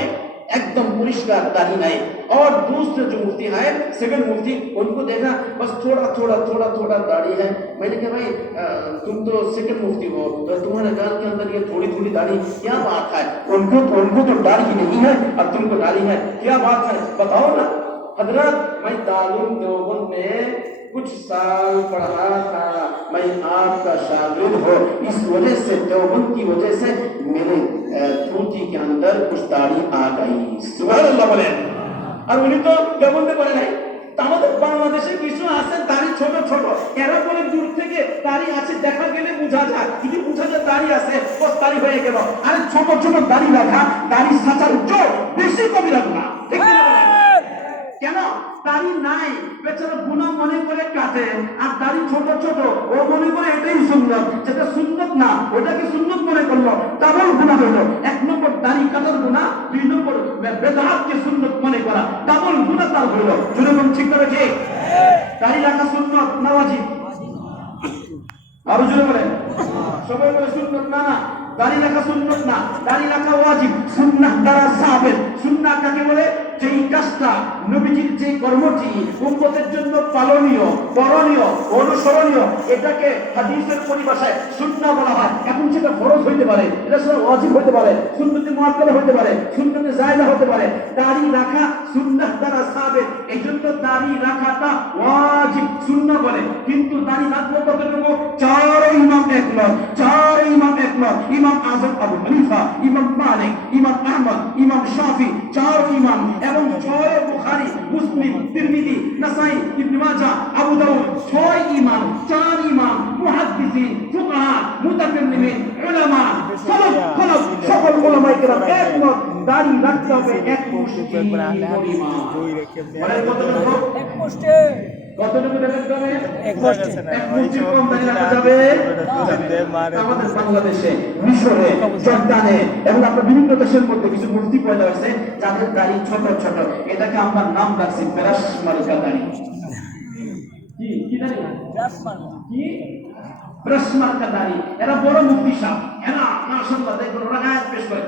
एकदम परिष्कार दाढ़ी नहीं। और दूसरे जो मुफ्ती है सेकंड मुफ्ती, उनको देखा बस थोड़ा थोड़ा थोड़ा थोड़ा दाढ़ी है। मैंने कहा भाई तुम तो सेकंड मुफ्ती हो, तो तुम्हारे गाल के अंदर ये थोड़ी थोड़ी दाढ़ी क्या बात है? उनको तो दाढ़ी नहीं है और तुमको दाढ़ी है, क्या बात है बताओ ना। हजरत मैं दारुल देवबंद में कुछ साल पढ़ा था, मैं आपका शागिर्द हो, इस वजह से देवबंद की वजह से मेरे धोती के अंदर कुछ दाढ़ी आ गई। सुभान अल्लाह बोले। और उन्हीं तो देवबंदे पढ़े नहीं। আমাদের বাংলাদেশে কিছু আছে দাড়ি ছোট ছোট, এরা বলে দূর থেকে দাড়ি আছে দেখা গেলে বোঝা যায়, যদি বোঝা যায় দাড়ি আছে বস দাড়ি হয়ে গেল। আরে ছোট ছোট দাড়ি রাখা, দাড়ি সাঁচার জোর বেশি কবি রাখা। ঠিক না? কেন? দাড়ি নাই, বেচারা গুনাহ মনে করে কাটে, আর দাড়ি ছোট ছোট ও মনে করে এটাই সুন্নত, যেটা সুন্নত না ওটাকে সুন্নত মনে করলো, ডাবল গুনাহ হলো। 1 নম্বর দাড়ি কাটার গুনাহ, 2 নম্বর বেদাতকে সুন্নত মনে করা, ডাবল গুনাহ তার হলো। জুড়ে বল ঠিক করে ঠিক? দাড়ি রাখা সুন্নত না ওয়াজিব? আরো জোরে বলেন। সবাই বলে সুন্নত না, না দাড়ি রাখা সুন্নত না, দাড়ি রাখা ওয়াজিব। সুন্নাহ দ্বারা সাবেত। সুন্নাহ কাকে বলে? যেই কাজটা নবীজির যে কর্মটি উম্মতের জন্য পালনীয়, করণীয়, অনুসরণীয়, এটাকে হাদিসের পরিভাষায় সুন্নাহ বলা হয়। এখন সেটা ফরজ হইতে পারে, এটা ওয়াজিব হইতে পারে, সুন্নতে মুআক্কাদা হইতে পারে, সুন্নতে জায়েজা হতে পারে। দাড়ি রাখা সুন্নাহ দ্বারা সাবেত, এইজন্য দাড়ি রাখাটা ওয়াজিব সুন্নাহ বলে। কিন্তু দাড়ি রাখবো কতটুকু? 4 ইমাম একমত, 4 ইমাম একমত। ইমাম আযম আবু হানিফা, ইমাম মালিক, ইমাম আহমদ, ইমাম শাফি, 4 ইমাম, এবং 6 বুখারী, মুসলিম, তিরমিজি, নাসাই, ইবনে মাজাহ, আবু দাউদ, 6 ইমাম, 4 ইমাম, মুহাদ্দিসিন, ফুকাহা, মুতাকাল্লিমিন, উলামা, সালাফ খলফ, সকল উলামায়ে কেরাম একমত দাড়ি রাখতে হবে এক মুষ্টি পরিমাণ। মানে কতটুকু? এক মুষ্টি। কতটুকু রাখতে হবে? এক মুষ্টি। এক মুষ্টি কম দাড়ি রাখা যাবে? আমাদের বাংলাদেশে, মিশরে, জর্দানে এবং আপনার বিভিন্ন দেশের মধ্যে কিছু মুফতি পয়দা হয়েছে যাদের দাড়ি ছোট ছোট, এটাকে আমরা নাম রাখছি ব্রাশমার্কা দাড়ি। কি কি দাড়ি? ব্রাশমার্কা। কি? ব্রাশমার্কা দাড়ি। এরা বড় মুফতি সাহেব। এরা মাশাআল্লাহ দেখুন ওরা আয়াত পেশ করে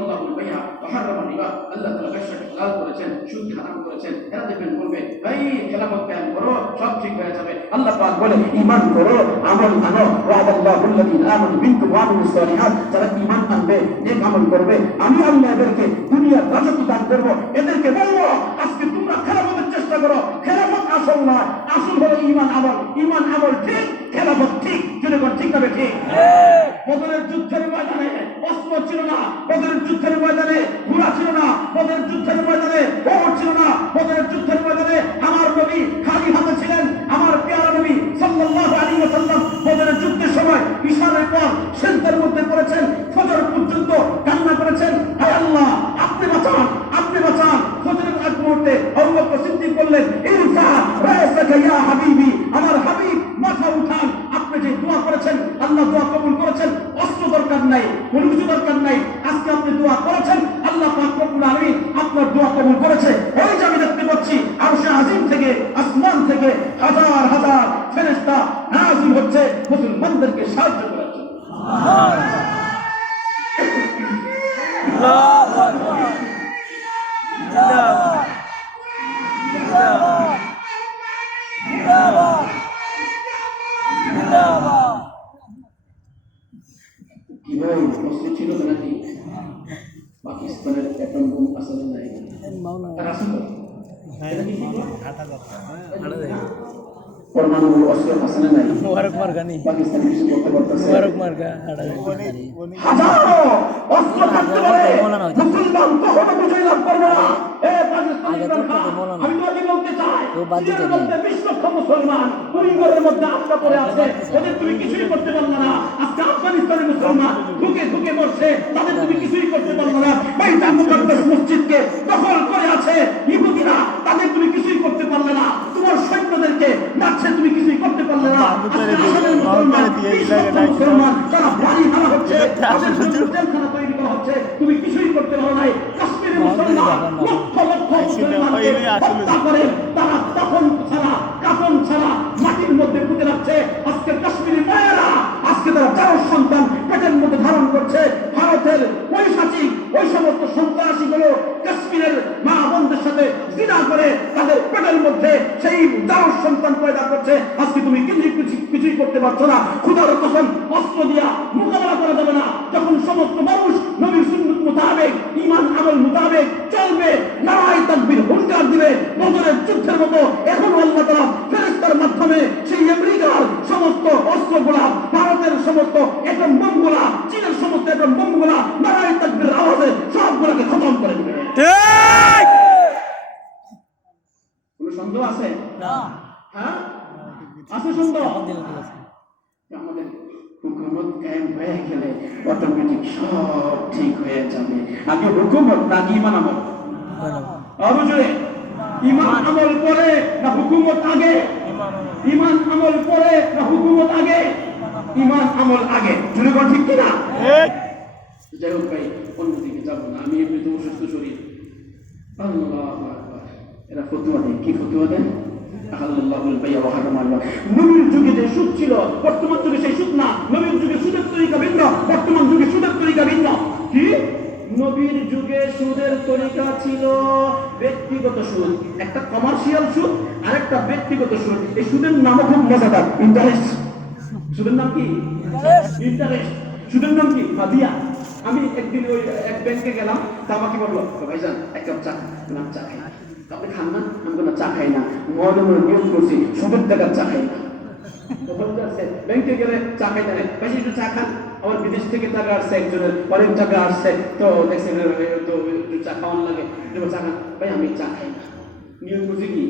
আল্লাহুল বাইয়া ওয়া হারামা রিবা, আল্লাহ তাআলা ব্যবসাকে হালাল করেছেন, সুদ হারাম করেছেন। এরা দেখবেন বলবে ভাই খেলাফত কায়েম করো, সব ঠিক হয়ে যাবে। আল্লাহ পাক বলে ঈমান করো, আমল আনো, ওয়াদাল্লাহুল্লাযীনা আমানু মিনকুম ওয়া আমিলুস সালিহাত, যারা ঈমান আনবে, নেক আমল করবে, আমি আল্লাহ এদেরকে দুনিয়ার রাজত্ব দান করব। এদেরকে বলবো আজকে তোমরা খেলাফতের চেষ্টা করো, খেলাফত আসল নয়, আসল হলো ঈমান আমল। ঈমান আমল ঠিক, খেলাফত ঠিক। যদি কোন ঠিক হবে ঠিক। বদরের যুদ্ধের ময়দানে অস্ত্র ছিল না, বদরের যুদ্ধের ময়দানে ঘোড়া ছিল না, বদরের যুদ্ধের ময়দানে ওট ছিল না, বদরের যুদ্ধের ময়দানে আমার নবী খালি হাতে ছিলেন। আমার পেয়ারা নবী সাল্লাল্লাহু আলাইহি ওয়াসাল্লাম বদরের যুদ্ধের সময় ইশারার পর সেজদার মধ্যে পড়েছেন, ফজর পর্যন্ত কান্না করেছেন, হে আল্লাহ আপনি বাঁচান, আপনি বাঁচান। ফজরের আগ মুহূর্তে আবু বকর সিদ্দিক বললেন ইরফা রাসাকা ইয়া হাবিবি, আমার হাবিব মাথা উঠান। আপনি যে দোয়া করেছেন, আল্লাহ দোয়া কবুল করেছেন। অস্ত্র দরকার নাই, কোনো কিছু দরকার নাই। আজকে আপনি দোয়া করেছেন, আল্লাহ পাক রব্বুল আলামিন আপনার দোয়া কবুল করেছে। এই যে আমি দেখতে পাচ্ছি আরশে আজিম থেকে, আসমান থেকে হাজার হাজার ফেরেশতা নাযিল হচ্ছে মুসলমানদেরকে সাহায্য করার জন্য। আল্লাহু আকবার। জিন্দাবাদ, জিন্দাবাদ, জিন্দাবাদ, জিন্দাবাদ। কিভাবে মুসলিম ছিল নাকি পাকিস্তানের অ্যাটম বোম আসলে নাই, তার আসলে পরমাণু অস্ত্র আসলে নাই, মুবারক মার্গানি, পাকিস্তান কিছু করতে পারতেছে। মুবারক মার্গা হাজারো অস্ত্র থাকতে পারে, মুসলমান কখনো বিজয় লাভ করবে না। আমি তোমাকে বলতে চাই, চীনের মধ্যে 20 লক্ষ মুসলমান পরিবারের মধ্যে আটকা পড়ে আছে, ওদের তুমি কিছুই করতে পারলে না। আজকে আফগানিস্তানের মুসলমান ঢুকে ঢুকে মরছে, তাদের তুমি কিছুই করতে পারলে না। বাইতুল মুকাদ্দাস মসজিদকে দখল করে আছে ইহুদিরা, তাদের তুমি কিছুই করতে পারলে না। তোমার সৈন্যদেরকে নাচছে, তুমি কিছুই করতে পারলে না। মুসলমান তারা বাড়ি হারা হচ্ছে, তাদের জেলখানা তৈরি করা হচ্ছে, তুমি কিছুই করতে পারো নাই। কাশ্মীরের মুসলমান লক্ষ লক্ষ মুসলমানকে হত্যা করে, তারা কাফন ছাড়া মাটির মধ্যে পুঁতে রাখছে। আজকে কাশ্মীরি মায়েরা আজকে তারা 4 সন্তান পেটের মধ্যে ধারণ করছে। ভারতের পৈশাচিক ওই সমস্ত সন্ত্রাসীগুলো কাশ্মীরের মা বোনদের সাথে জিনা করে তাদের পেটের মধ্যে সেই 4 সন্তান পয়দা করছে। আজকে তুমি কিছুই করতে পারছো না। খোদার কসম, অস্ত্র দিয়া মোকাবেলা করা যাবে না। যখন সমস্ত মানুষ নবীর সুন্নাত মোতাবেক, ঈমান আমল মোতাবেক চলবে, নারায়ে তাকবীর হুঙ্কার দিবে, বদরের যুদ্ধের মতো এখন আল্লাহ তাআলা ফেরেশতার মাধ্যমে সেই আমেরিকার সমস্ত অস্ত্রগুলা, ভারতের সমস্ত অ্যাটম বোমগুলা, চীনের সমস্ত অ্যাটম বোমগুলা নারায়ে তাকবীরের আওয়াজে সবগুলোকে খতম করে দিবে। ঠিক। কোনো সন্দেহ আছে? না। হ্যাঁ আছে সন্দেহ? দিল দিল। আমাদের হুকুমত কায়েম হয়ে গেলে অটোমেটিক সব ঠিক হয়ে যাবে। আগে হুকুমত নাকি ঈমান আমল? অবশ্যই ঈমান আমল পরে না হুকুমত আগে? ঈমান আমল পরে না হুকুমত আগে? ঈমান আমল আগে। শুনে কোন ঠিক কিনা? ঠিক। যাই হোক ভাই, অন্যদিকে যাবো না, আমি এমনি তো অসুস্থ শরীর। আল্লাহু আকবার। এরা ফতোয়া দেয়, কি ফতোয়া দেয়? আল্লাহুল বাইয়া ওয়া হারামাল রিবা। নবীর যুগে যে সুদ ছিল, বর্তমান যুগে সেই সুদ না। নবীর যুগে সুদের তরিকা ভিন্ন, বর্তমান যুগে সুদের তরিকা ভিন্ন। কি? নবীর যুগে সুদের তরিকা ছিল ব্যক্তিগত সুদ, একটা কমার্শিয়াল সুদ আর একটা ব্যক্তিগত সুদ। এই সুদের নাম খুব মজাদার, ইন্টারেস্ট। সুদের নাম কি? ইন্টারেস্ট। সুদের নাম কি? হাদিয়া। আমি একদিন ওই এক ব্যাংকে গেলাম, তা আমাকে বললো ভাইজান এক কাপ চা। আমি চা খাই না। আপনি খান না? আমি কোনো চা খাই না। মনে মনে নিয়োগ করছি সুদের টাকার চা খাই না। ব্যাংকে গেলে চা খাইতে নেই, বেশি একটু চা খান। আমার বিদেশ থেকে টাকা আসছে, একজনের অনেক টাকা আসছে, তো দেখছেন তো একটু চা খাওয়ান লাগে, চা খান। ভাই আমি চা খাই না। নিয়োগ করছি কি?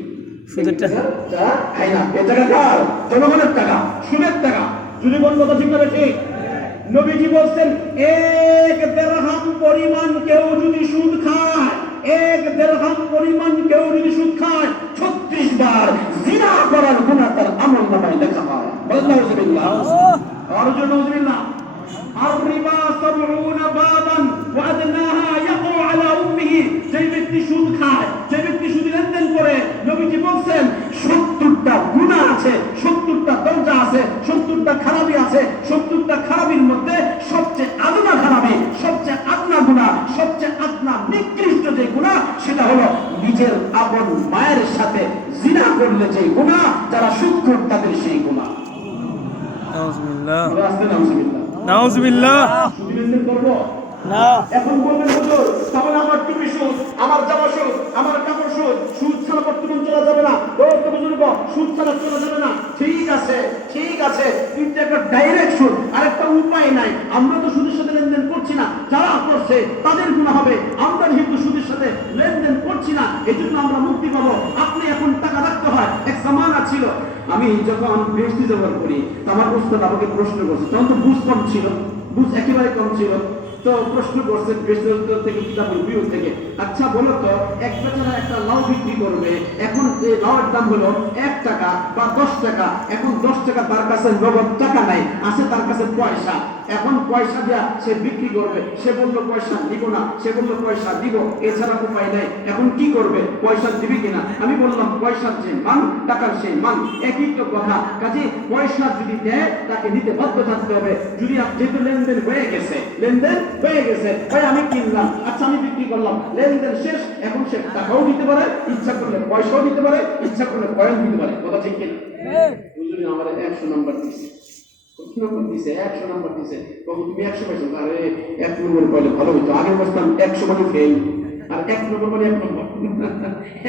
সুদের টাকা চা খাই না। এ টাকা কার? জনগণের টাকা, সুদের টাকা। যদি কোন কথা ঠিক না ঠিক? নবীজি বলছেন 1 দিরহাম পরিমাণ কেউ যদি সুদ খায়, 1 দিরহাম পরিমাণ কেউ যদি সুদ খায়, 36 বার জিনা করার গুনাহ তার আমলনামায় লেখা হয়। আল্লাহুবিল্লাহ, আরজুবিল্লাহ। আর-রিবা 70 বাবান ওয়া আদনাহা ইয়াকু আলা উম্মিহি। যে ব্যক্তি সুদ খায়, যে ব্যক্তি সুদ লেনদেন করে, নবীজি বলছেন 70টা গুনাহ আছে, 70টা দরজা আছে, 70টা খারাপি আছে। 70টা খারাপির মধ্যে সবচেয়ে হোক তাদের সেই গুনাহ। নাউজুবিল্লাহ আমরা আসতে নাউজুবিল্লাহ। নাউজুবিল্লাহ লেনদেন করবো না এখন বলবেন হুজুর তাহলে আমার টুপি সুদ, আমার জামা সুদ, আমার কাপড় সুদ, সুদ ছাড়া বর্তমান চলা যাবে না, বুজুর্গ সুদ ছাড়া চলা যাবে না। ঠিক আছে ঠিক আছে, কিন্তু একটা ডাইরেক্ট সুদ, আরেকটা উপায় নাই। আমরা তো সুদের সাথে লেনদেন করছি না, যারা করছে তাদের গুনাহ হবে, আমরা যেহেতু সুদের সাথে লেনদেন করছি না এই জন্য আমরা মুক্তি পাবো। আপনি এখন টাকা রাখতে হয়, এক জামানা ছিল আমি যখন বেশি ব্যবহার করি আমার উস্তাদ আমাকে প্রশ্ন করছে, তখন তো বুঝ কম ছিল, বুঝ একেবারে কম ছিল, তো প্রশ্ন করছেন বেশিরভাগ থেকে কিতাবের বিরু থেকে, আচ্ছা বলো তো এক বেচারা একটা লাউ বিক্রি করবে, এখন এই লাউয়ের দাম হলো 1 টাকা বা 10 টাকা, এখন 10 টাকা তার কাছে নগদ টাকা নাই, আছে তার কাছে পয়সা, এখন পয়সা দিয়া সে বিক্রি করবে, সে বললো পয়সা দিব না, সে বললো পয়সা দিব, এছাড়া উপায় নাই, এখন কি করবে, পয়সা দিবি কিনা? আমি বললাম পয়সার যে মান টাকার সেই মান একই তো কথা, কাজে পয়সা যদি দেয় তাকে নিতে বাধ্য থাকতে হবে। যদি যেহেতু লেনদেন হয়ে গেছে, লেনদেন হয়ে গেছে, ভাই আমি কিনলাম, আচ্ছা আমি বিক্রি করলাম, লেনদেন শেষ, এখন সে টাকাও দিতে পারে, ইচ্ছা করলে পয়সাও দিতে পারে, ইচ্ছা করলে কয়েন দিতে পারে, কথা ঠিক কিনা? হুজুর আমার 100 নাম্বার দিচ্ছে, 100 নাম্বার দিছে, তুমি 100 পাইছো, আরে 1 নম্বর পাইলে ভালো হইতো, আগে বসতাম 100 মানে ফেল, আর 1 নম্বর মানে 1 নম্বর,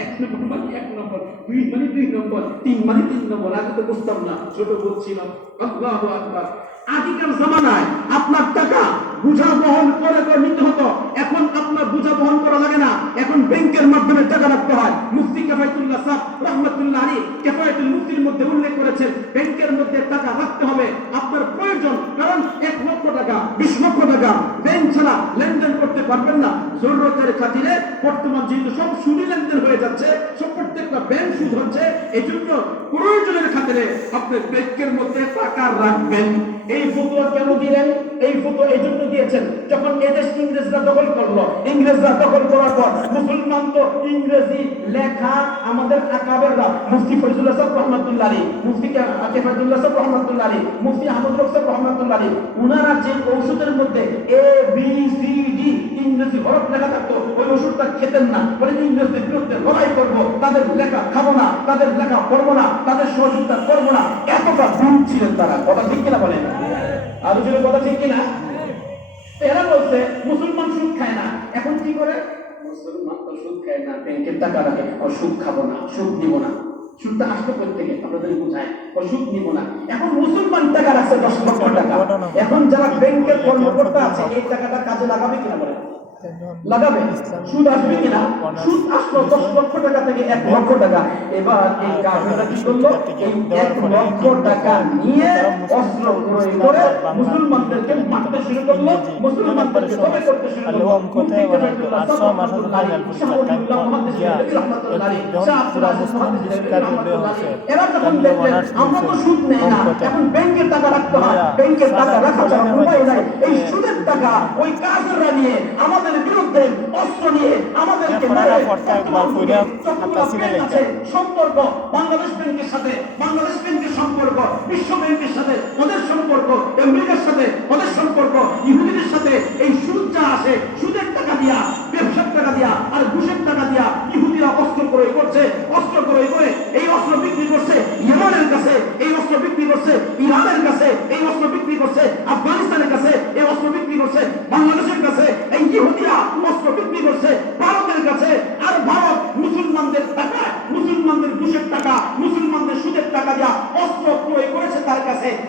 1 নম্বর মানে 1 নম্বর, 2 মানে 2 নম্বর, 3 মানে 3 নম্বর, আগে তো বুঝতাম না, ছোট বুঝছিলাম। আল্লাহু আকবার। আগেকার জামানায় আপনার টাকা বোঝা বহন করে নিতে হতো, এখন আপনার বোঝা বহন করা লাগে না, এখন ব্যাংকের মাধ্যমে টাকা রাখতে হয়। মুফতি কিফায়াতুল্লাহ সাহেব রাহমাতুল্লাহ আলাইহি কিফায়াতুল মুফতির মধ্যে উল্লেখ করেছেন ব্যাংকের মধ্যে টাকা রাখতে হবে আপনার প্রয়োজন, কারণ 1 লক্ষ টাকা 20 লক্ষ টাকা ব্যাংক ছাড়া লেনদেন করতে পারবেন না। জরুরতের খাতিরে বর্তমান যেহেতু সব সুদি লেনদেন হয়ে যাচ্ছে, সব প্রত্যেকটা ব্যাংক সুদ হচ্ছে, এই জন্য প্রয়োজনের খাতিরে আপনি ব্যাংকের মধ্যে টাকা রাখবেন। এই ফতোয়া কেন দিলেন? এই ফতোয়া এই জন্য দিয়েছেন, যখন এদেশ ইংরেজরা দখল করলো, ইংরেজরা দখল করার পর মুসলমান তো ইংরেজি লেখা আমাদের আকাবেররা, মুফতি ফয়জুল্লাহ সাহেব রাহমাতুল্লাহ আলাইহি, মুফতি কিফায়াতুল্লাহ সাহেব রাহমাতুল্লাহ আলাইহি, মুফতি আহমদ রফ সাহেব রাহমাতুল্লাহ আলাইহি, উনারা যে ঔষধের মধ্যে এ বি সি ডি ইংরেজি হরফ লেখা থাকতো, ওই ওষুধটা খেতেন না, বলে ইংরেজদের বিরুদ্ধে লড়াই করবো, তাদের লেখা খাবো না, তাদের লেখা পড়বো না, তাদের সহযোগিতা করবো না, এতটা ভুল ছিলেন তারা। কথা ঠিক কিনা বলেন? আরো ছিল কথা ঠিক কিনা? এরা বলছে মুসলমান সুদ খায় না, এখন কি করে? মুসলমান তো সুদ খায় না, ব্যাংকের টাকা রাখে, ও সুদ খাবো না, সুদ দিব না, সুদটা আসলো প্রত্যেকে আপনাদের বুঝায়, ও সুদ নিব না। এখন মুসলমান টাকা রাখছে 10 লক্ষ টাকা, এখন যারা ব্যাংকের কর্মকর্তা আছে এই টাকাটা কাজে লাগাবে কিনা বলেন? লাগাবে। সুদ আসবে কিনা? সুদ আসলো 10 লক্ষ টাকা থেকে 1 লক্ষ টাকা। এবার এই কাফেররা কি করলো? এই 1 লক্ষ টাকা নিয়ে অস্ত্র ক্রয় করে মুসলমানদেরকে মারতে শুরু করলো, মুসলমানদেরকে হত্যা করতে শুরু করলো। এরা তখন দেখলেন আমরা তো সুদ নেই না, এখন ব্যাংকের টাকা রাখতে হয়, ব্যাংকের টাকা রাখা ছাড়া উপায় নাই। এই সুদের টাকা ওই কাফেররা নিয়ে আমাদের বিরুদ্ধে অস্ত্র নিয়ে আমাদেরকে সম্পর্ক বাংলাদেশ ব্যাংকের সাথে, বাংলাদেশ ব্যাংকের সম্পর্ক বিশ্ব ব্যাংকের সাথে ওদের সম্পর্ক, আমেরিকার সাথে ওদের সম্পর্ক, ইহুদিদের সাথে এই সুদ যা আসে, সুদের টাকা দিয়া, ব্যবসার টাকা দিয়া আর ঘুষের টাকা দিয়া ইহুদিরা অস্ত্র ক্রয় করছে, অস্ত্র ক্রয় করে এই অস্ত্র বিক্রি করছে ইয়েমেনের কাছে, এই অস্ত্র বিক্রি করছে ইরানের কাছে, এই অস্ত্র বিক্রি করছে আফগানিস্তানের কাছে, এই অস্ত্র বিক্রি করছে বাংলাদেশের কাছে, এই ইহুদিরা অস্ত্র বিক্রি করছে ভারতের কাছে। আর ভারত মুসলমানদের টাকা, মুসলমানদের ঘুষের টাকা, মুসলমানদের সুদের টাকা দিয়া অস্ত্র ক্রয় করেছে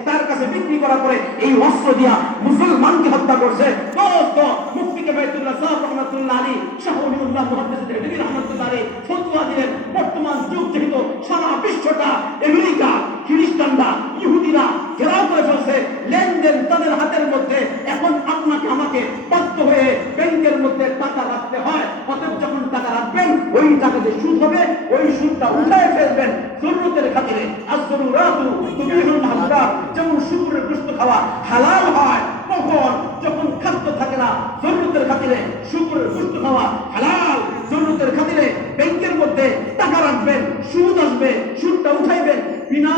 তার কাছে বিক্রি করার পরে এই অস্ত্র দিয়া মুসলমানকে হত্যা করছে। দোস্ত মুফতি কিফায়াতুল্লাহ সাহেব রাহমাতুল্লাহ আলাইহি, শাহ ওলিউল্লাহ মুহাদ্দিস দেহলভী রাহমাতুল্লাহ আলাইহি ফতোয়া দিলেন, বর্তমান যুগ যেহেতু সারা বিশ্বটা আমেরিকা, খ্রিস্টানরা, ইহুদিরা ঘেরাও করে ফেলছে, লেনদেন তাদের হাতের মধ্যে, এখন আপনাকে আমাকে বাধ্য হয়ে ব্যাংকের মধ্যে টাকা রাখতে হয়। অতএব যখন টাকা রাখবেন ওই টাকাতে সুদ হবে, ওই সুদটা উঠায় ফেলবেন জরুরতের খাতিরে। আজ-জরুরাতু তুবিহুল মাহজুরাত, যেমন শুকরের গোশত খাওয়া হালাল হয়, তখন যখন খাদ্য থাকে না জরুরতের খাতিরে শুকরের গোশত খাওয়া হালাল। জরুরতের খাতিরে ব্যাংকের মধ্যে টাকা রাখবেন, সুদ আসবে, সুদটা উঠাইবেন বিনা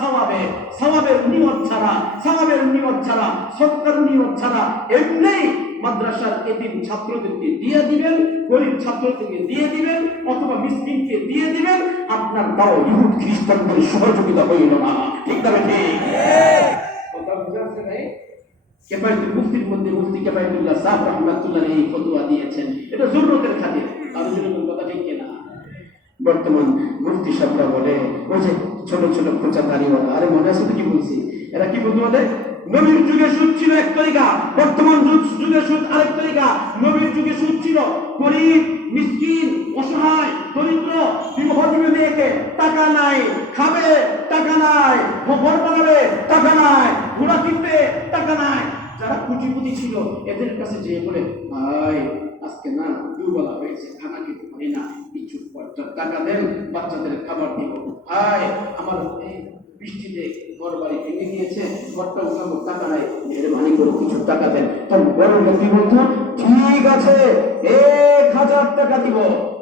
সওয়াবে, সওয়াবের নিয়ত ছাড়া, সওয়াবের নিয়ত ছাড়া, সৎকার নিয়ত ছাড়া, এমনি মাদ্রাসার এতিম ছাত্রদেরকে দিয়ে দিবেন, গরিব ছাত্রদেরকে দিয়ে দিবেন, অথবা মিসকিনকে দিয়ে দিবেন। আপনার দাও ইহুদ খ্রিস্টানদের সহযোগিতা হইল না। ঠিক না ঠিক? কথা বুঝা আছে ভাই? কেফায়েতুল মুফতির মধ্যে মুফতি কেফায়েতুল্লাহ সাহেব রাহমাতুল্লাহ এই ফতোয়া দিয়েছেন, এটা জরুরতের খাতির। আর জন্য কথা ঠিক কিনা? বর্তমান মুফতি সাহেবরা বলে ওই যে ছোট ছোট খোঁচা দাড়িওয়ালা, আরে মনে আছে তো কি বলছি, এরা কি বলতে বলে নবীর যুগে সুদ ছিল এক তরিকা, বর্তমান যুগে সুদ আরেক তরিকা। নবীর যুগে সুদ ছিল গরিব, মিসকিন, অসহায়, দরিদ্র, বিবাহ দিবে মেয়েকে, টাকা নাই, খাবে টাকা নাই, ঘর বানাবে টাকা নাই, ঘোড়া কিনবে টাকা নাই। যারা কুচিপুতি ছিল এদের কাছে যেয়ে বলে ভাই আজকে না দুবেলা হয়েছে, খানা খেতে পারি না, কিছু টাকা দেন, বাচ্চাদের খাবার দিব। ভাই আমার এই বৃষ্টিতে ঘর বাড়ি ভেঙে গিয়েছে, ঘরটা উঠাবো, টাকা নাই, মেহরবানি করে কিছু টাকা দেন। তখন বড় ব্যক্তি বলতো ঠিক আছে 1000 টাকা দিব,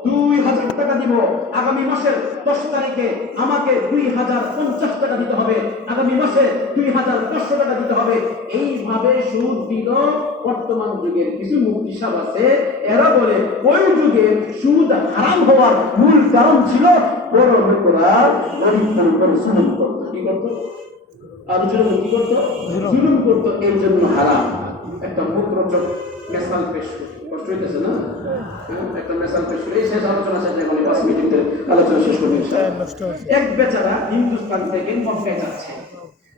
2000 টাকা দিব, আগামী মাসের 10 তারিখে আমাকে 2050 টাকা দিতে হবে, আগামী মাসে 2500 টাকা দিতে হবে। এইভাবে সুদ দিল। বর্তমান যুগের কিছু মুফতি সাহেব আছে, এরা বলে ওই যুগে সুদ হারাম হওয়ার মূল কারণ ছিল বড় লোকেরা গরিবদের উপর জুলুম করতো। কি করতো? আর কি করতো? জুলুম করতো, এর জন্য হারাম। একটা মুখরোচক মেসাল পেশ কষ্ট হইতেছে না? একটা মেসাল পেশ করে শেষ আলোচনা শেষ বলে 5 মিনিটের আলোচনা শেষ করবে। এক বেচারা হিন্দুস্তান থেকে মক্কায় যাচ্ছে,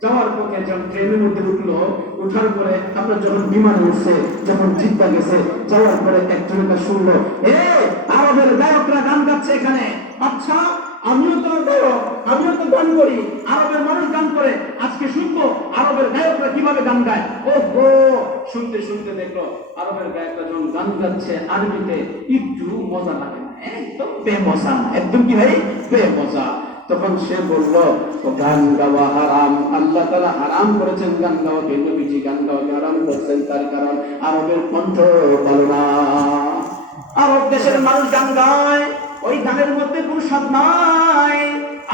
যাওয়ার পথে যখন ট্রেনের মধ্যে উঠলো, উঠার পরে আপনার যখন বিমানে উঠছে, যখন জিদ্দা গেছে, যাওয়ার পরে একজনটা শুনলো আরবের গায়করা গান গাচ্ছে এখানে। আচ্ছা আমিও তো গায়ক, আমিও তো গান করি, আরবের মানুষ গান করে, আজকে শুনবো আরবের গায়করা কিভাবে গান গায়। ওহো, শুনতে শুনতে দেখলো আরবের গায়করা যখন গান গাচ্ছে আরবিতে, একটু মজা লাগে না, একদম বেমজা, একদম কি ভাই বেমজা। তখন সে বলল গান গাওয়া হারাম, আল্লাহ তাআলা হারাম করেছেন গান গাওয়া, নবীজি গান গাওয়া হারাম করেছেন, তার কারণ আরবের কণ্ঠ ভালো না। আরব দেশের মানুষ গান গায়, ওই গানের মধ্যে কোনো স্বাদ নাই।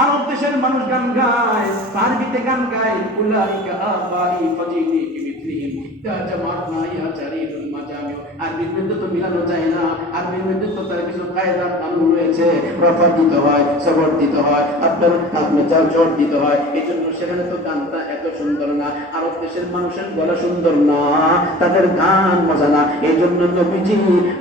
আরব দেশের মানুষ গান গায়, আরবিতে গান গায়, উলাইকা আবাই ফাজিনি কিমিথলিহিম তাজামাতনা ইয়া জারিদুল মাজামি। আরবির মধ্যে তো মিলানো যায় না, আরবির মধ্যে তো তার কিছু কায়দা কানুন রয়েছে, রফা দিতে হয়, সবর দিতে হয়, আপনার জোর দিতে হয়, এজন্য সেখানে তো গানটা এত সুন্দর না। আরব দেশের মানুষের গলা সুন্দর না, তাদের গান মজা না, এই জন্য নবীজি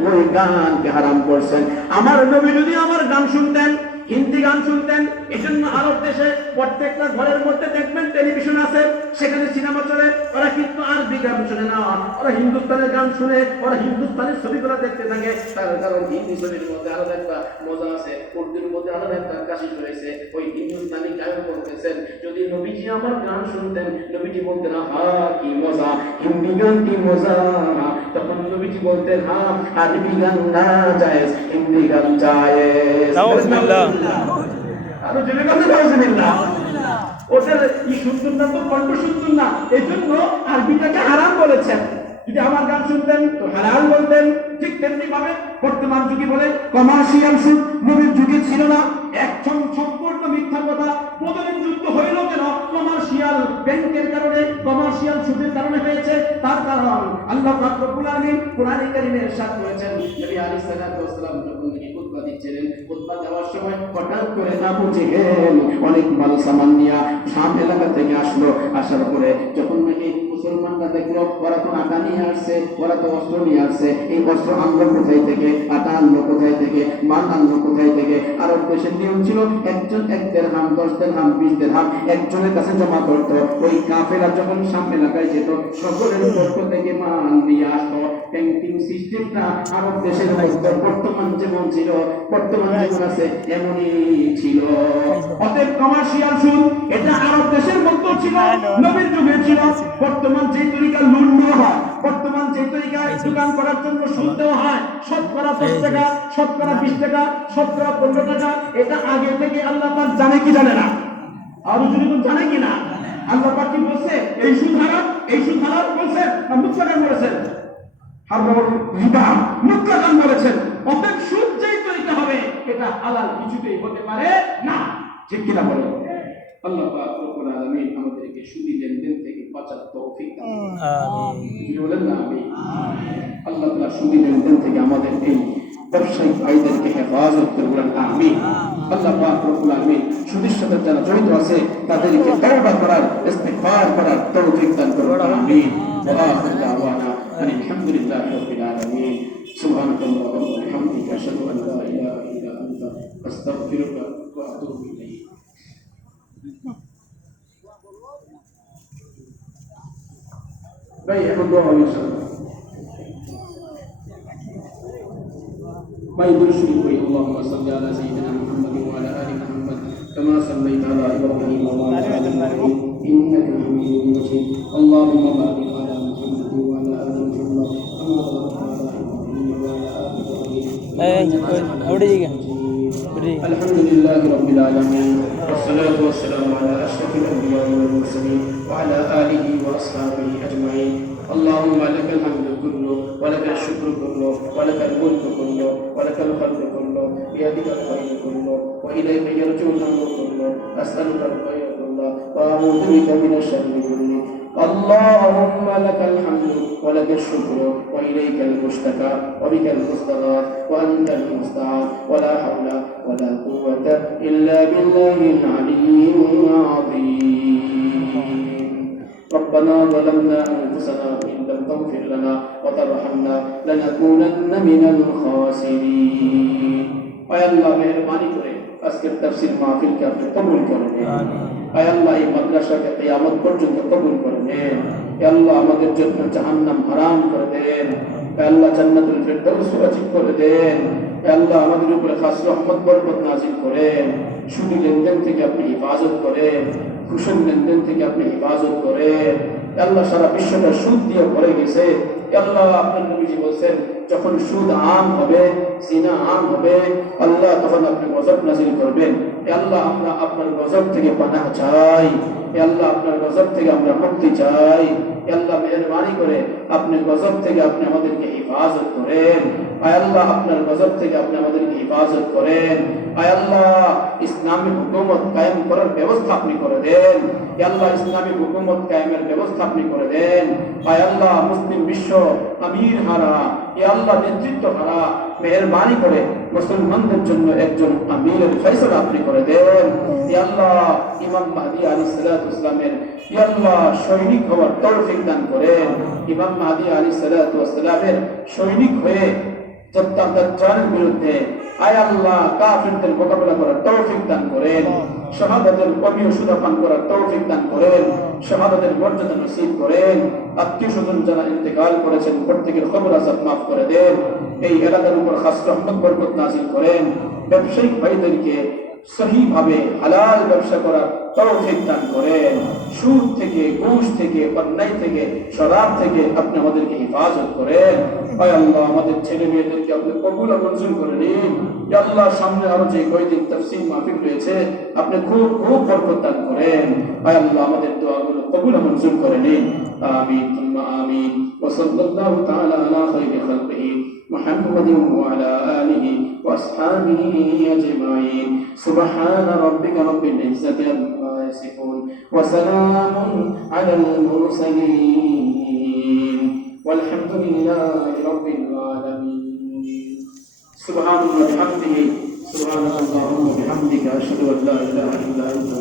ওই গানকে হারাম করছেন। আমার নবী যদি আমার গান শুনতেন, হিন্দি গান শুনতেন, এজন্য আরব দেশে প্রত্যেকটা ঘরের মধ্যে দেখবেন টেলিভিশন আছে, সেখানে সিনেমা চলে, ওরা কিন্তু আরবি গান শুনে না, ওরা হিন্দুস্তানের গান শুনে, ওরা হিন্দুস্তানের ছবিগুলো দেখতে থাকে। তার কারণ হিন্দি ছবির মধ্যে আলাদা একটা মজা আছে, উর্দুর মধ্যে আলাদা একটা কাশি রয়েছে। ওই হিন্দুস্তানি গায়ক বলতেছেন যদি নবীজি আমার গান শুনতেন, নবীজি বলতেন হা কি মজা, হিন্দি গান কি মজা। তখন নবীজি বলতেন হ্যাঁ আরবি গান না জায়েজ, হিন্দি গান জায়েজ। আরো জেনে গেছে নাউজুবিল্লাহ। ওদের কি সুন্দর না, তো কণ্ঠ সুন্দর না, এই জন্য আরবিটাকে হারাম বলেছেন। যদি আমার গান শুনতেন তো হারাম বলতেন। ঠিক তেমনি ভাবে বর্তমান যুগে বলে কমার্শিয়াল সুদ, নবীর যুগে ছিল না, একদম সম্পূর্ণ মিথ্যা কথা। বদরের যুদ্ধ হইল কেন? কমার্শিয়াল ব্যাংকের কারণে, কমার্শিয়াল সুদের কারণে হয়েছে। তার কারণ আল্লাহ পাক রব্বুল আলামিন কোরআনে কারীমে ইরশাদ করেছেন, নবী আলাইহিস সালাতু ওয়াস সালাম যখন নাকি খুতবা দিচ্ছিলেন, খুতবা দেওয়ার সময় হঠাৎ করে আবু জেহেল অনেক মাল সামান নিয়ে শাম এলাকা থেকে আসলো। আসার পরে যখন নাকি মুসলমানরা দেখলো ওরা তো আটা নিয়ে আসছে, ওরা তো অস্ত্র নিয়ে আসছে, এই অস্ত্র আনলো কোথায় থেকে, আটা আনলো কোথায় থেকে, মাল আনলো কোথায় থেকে। আরব দেশের নিয়ম ছিল একজন 1 দিরহাম, 10 দিরহাম, 20 দিরহাম একজনের কাছে জমা করতো। ওই কাফেরা যখন শাম এলাকায় যেত, সকলের পক্ষ থেকে মাল নিয়ে আসতো। ব্যাংকিং সিস্টেমটা আরব দেশের মধ্যে বর্তমান যেমন ছিল, বর্তমান যেমন আছে এমনই ছিল। অতএব কমার্শিয়াল সুদ এটা আরব দেশের মধ্যে ছিল, নবীর যুগে ছিল। বর্তমান যে তরিকা লোন নেওয়া হয়, বর্তমান যে তরিকায় দোকান করার জন্য সুদ দেওয়া হয়, শতকরা 10 টাকা, শতকরা 20 টাকা, শতকরা 15 টাকা, এটা আগে থেকে আল্লাহ পাক জানে কি জানে না? আর যদি জানে কি না? আল্লাহ পাক কি বলছে? এই সুদ হারাম, এই সুদ হারাম বলছে না মুতলাকান বলেছেন? হারাম রিবা মুতলাকান বলেছেন। অতএব সুদ যেই তরিকা হবে এটা হালাল কিছুতেই হতে পারে না। ঠিক কিনা বলেন? আল্লাহ পাক রব্বুল আলামিন আমাদেরকে সুদী লেনদেন থেকে বাঁচার তৌফিক দান করুন। আমিন। বলেন না আমিন। আল্লাহ তাআলা সুদী লেনদেন থেকে আমাদের এই ব্যবসায়িক ভাইদেরকে হেফাজত করবেন আমিন। আল্লাহ পাক রব্বুল আলামিন সুদের সাথে যারা জড়িত আছে তাদেরকে তওবা করার ইস্তিগফার করার তৌফিক দান করুন আমিন। ওয়া আখির দাওয়ানা আলহামদুলিল্লাহি রাব্বিল আলামিন। সুবহানাল্লাহি ওয়া বিহামদিহি আশহাদু আন লা ইলাহা ইল্লা আনতা আস্তাগফিরুকা ওয়া আতুবু ইলাইক। ভাই এখন দোয়া হবে ইনশাআল্লাহ। ভাই দুরূদ শরীফ পড়ি। আল্লাহুম্মা সাল্লি আলা সাইয়্যিদিনা মুহাম্মাদিন ওয়া আলা আলি মুহাম্মাদ কামা সাল্লাইতা আলা ইব্রাহিম ওয়া আলা আলি ইব্রাহিম ইন্নাকা হামিদুম মাজিদ। আল্লাহুম্মা বারিক আলা মুহাম্মাদিন ওয়া আলা আলি মুহাম্মাদ কামা বারাকতা আলা ইব্রাহিম ওয়া আলা আলি ইব্রাহিম അവിടെ ഇരിക്ക. الحمدلله رب العالمين والصلاة والسلام على أشرف الأنبياء والمرسلين وعلى آله وأصحابه أجمعين. اللهم لك الحمد كله ولك الشكر كله ولك الملك كله ولك الخلق كله بيدك الخير كله وإليك يرجع الأمر كله أسألك الخير كله وأعوذ بك من الشر كله. اللهم لك الحمد ولك الشكر وإليك المشتكى وبك المستغاث وأنت المستعان ولا حول ولا قوة إلا بالله العلي العظيم. ربنا ظلمنا أنفسنا وإن لم تغفر لنا وترحمنا لنكونن من الخاسرين. আয় আল্লাহ মেহেরবানি করে আজকের তাফসীর মাহফিলকে আপনি কবুল করে নিন। আয় আল্লাহ এই মাদ্রাসাকে কিয়ামত পর্যন্ত কবুল করে নিন। আয় আল্লাহ আমাদের জন্য জাহান্নাম হারাম করে দেন। আয় আল্লাহ জান্নাতুল ফিরদাউস ওয়াজিব করে দেন। আয় আল্লাহ আমাদের উপরে খাস রহমত বরকত নাযিল করেন। সুদী লেনদেন থেকে আপনি হেফাজত করেন। ঘুষের লেনদেন থেকে আপনি হেফাজত করেন। আল্লাহ সারা বিশ্বটা সুদ দিয়ে ভরে গেছে। আল্লাহ আপনার নবীজি বলেন যখন সুদ আম হবে, জিনা আম হবে, আল্লাহ তখন আপনি গজব নাযিল করবেন। আল্লাহ আমরা আপনার গজব থেকে পানাহ চাই। আল্লাহ আপনার গজব থেকে আমরা মুক্তি চাই। আল্লাহ মেহেরবানি করে আপনি গজব থেকে আপনি আমাদেরকে হেফাজত করেন। আয় আল্লাহ আপনার গজব থেকে আপনি আমাদেরকে হেফাজত করেন। আয় আল্লাহ ইসলামী হুকুমত কায়েম করার ব্যবস্থা আপনি করে দেন। আল্লাহ ইসলামী হুকুমত কায়েমের ব্যবস্থা আপনি করে দেন। আয় আল্লাহ মুসলিম বিশ্ব আমির হারা, আল্লাহ নেতৃত্ব হারা, মেহেরবানি করে মুসলমানদের জন্য একজন আমিরের ফয়সালা আপনি করে দেন। আল্লাহ ইমাম মাহদী আলাইহিস সালাতু ওয়াস সালামের আল্লাহ সৈনিক হওয়ার তৌফিক দান করেন। ইমাম মাহদী আলাইহিস সালাতু ওয়াস সালামের সৈনিক হয়ে দাজ্জালের বিরুদ্ধে আয় আল্লাহ কাফিরদের মোকাবেলা করার তৌফিক দান করেন। শাহাদাতের কবিও সুদা পান করার তৌফিক দান করেন। শাহাদাতের মর্যাদা নসিব করেন। আত্মীয় স্বজন যারা ইন্তেকাল করেছেন প্রত্যেকের কবর আযাব মাফ করে দেন। এই এলাকার উপর খাস রহমত বরকত নাযিল করেন। ব্যবসায়িক ভাইদেরকে সহিভাবে হালাল ব্যবসা করার তৌফিক দান করেন। সুদ থেকে, ঘুষ থেকে, অন্যায় থেকে, শরাব থেকে আপনি আমাদেরকে হেফাজত করেন। আয় আল্লাহ আমাদের ছেলে মেয়েদেরকে আপনি কবুল ও মঞ্জুর করে নিন। ইয়া আল্লাহ সামনে আরো যে কয়েকদিন তাফসীর মাহফিল রয়েছে আপনি খুব খুব বরকত দান করেন। আয় আল্লাহ আমাদের দোয়াগুলো কবুল ও মঞ্জুর করে নিন। আমিন তুম্মা আমিন। ওয়া সাল্লাল্লাহু তাআলা আলা খায়রি খালকিহি محمد وعلى آله وأصحابه أجمعين. سبحان ربك رب العزة عما يصفون وسلام على المرسلين والحمد لله رب العالمين. سبحان الله وبحمده سبحانك اللهم وبحمدك أشهد أن لا إله إلا أنت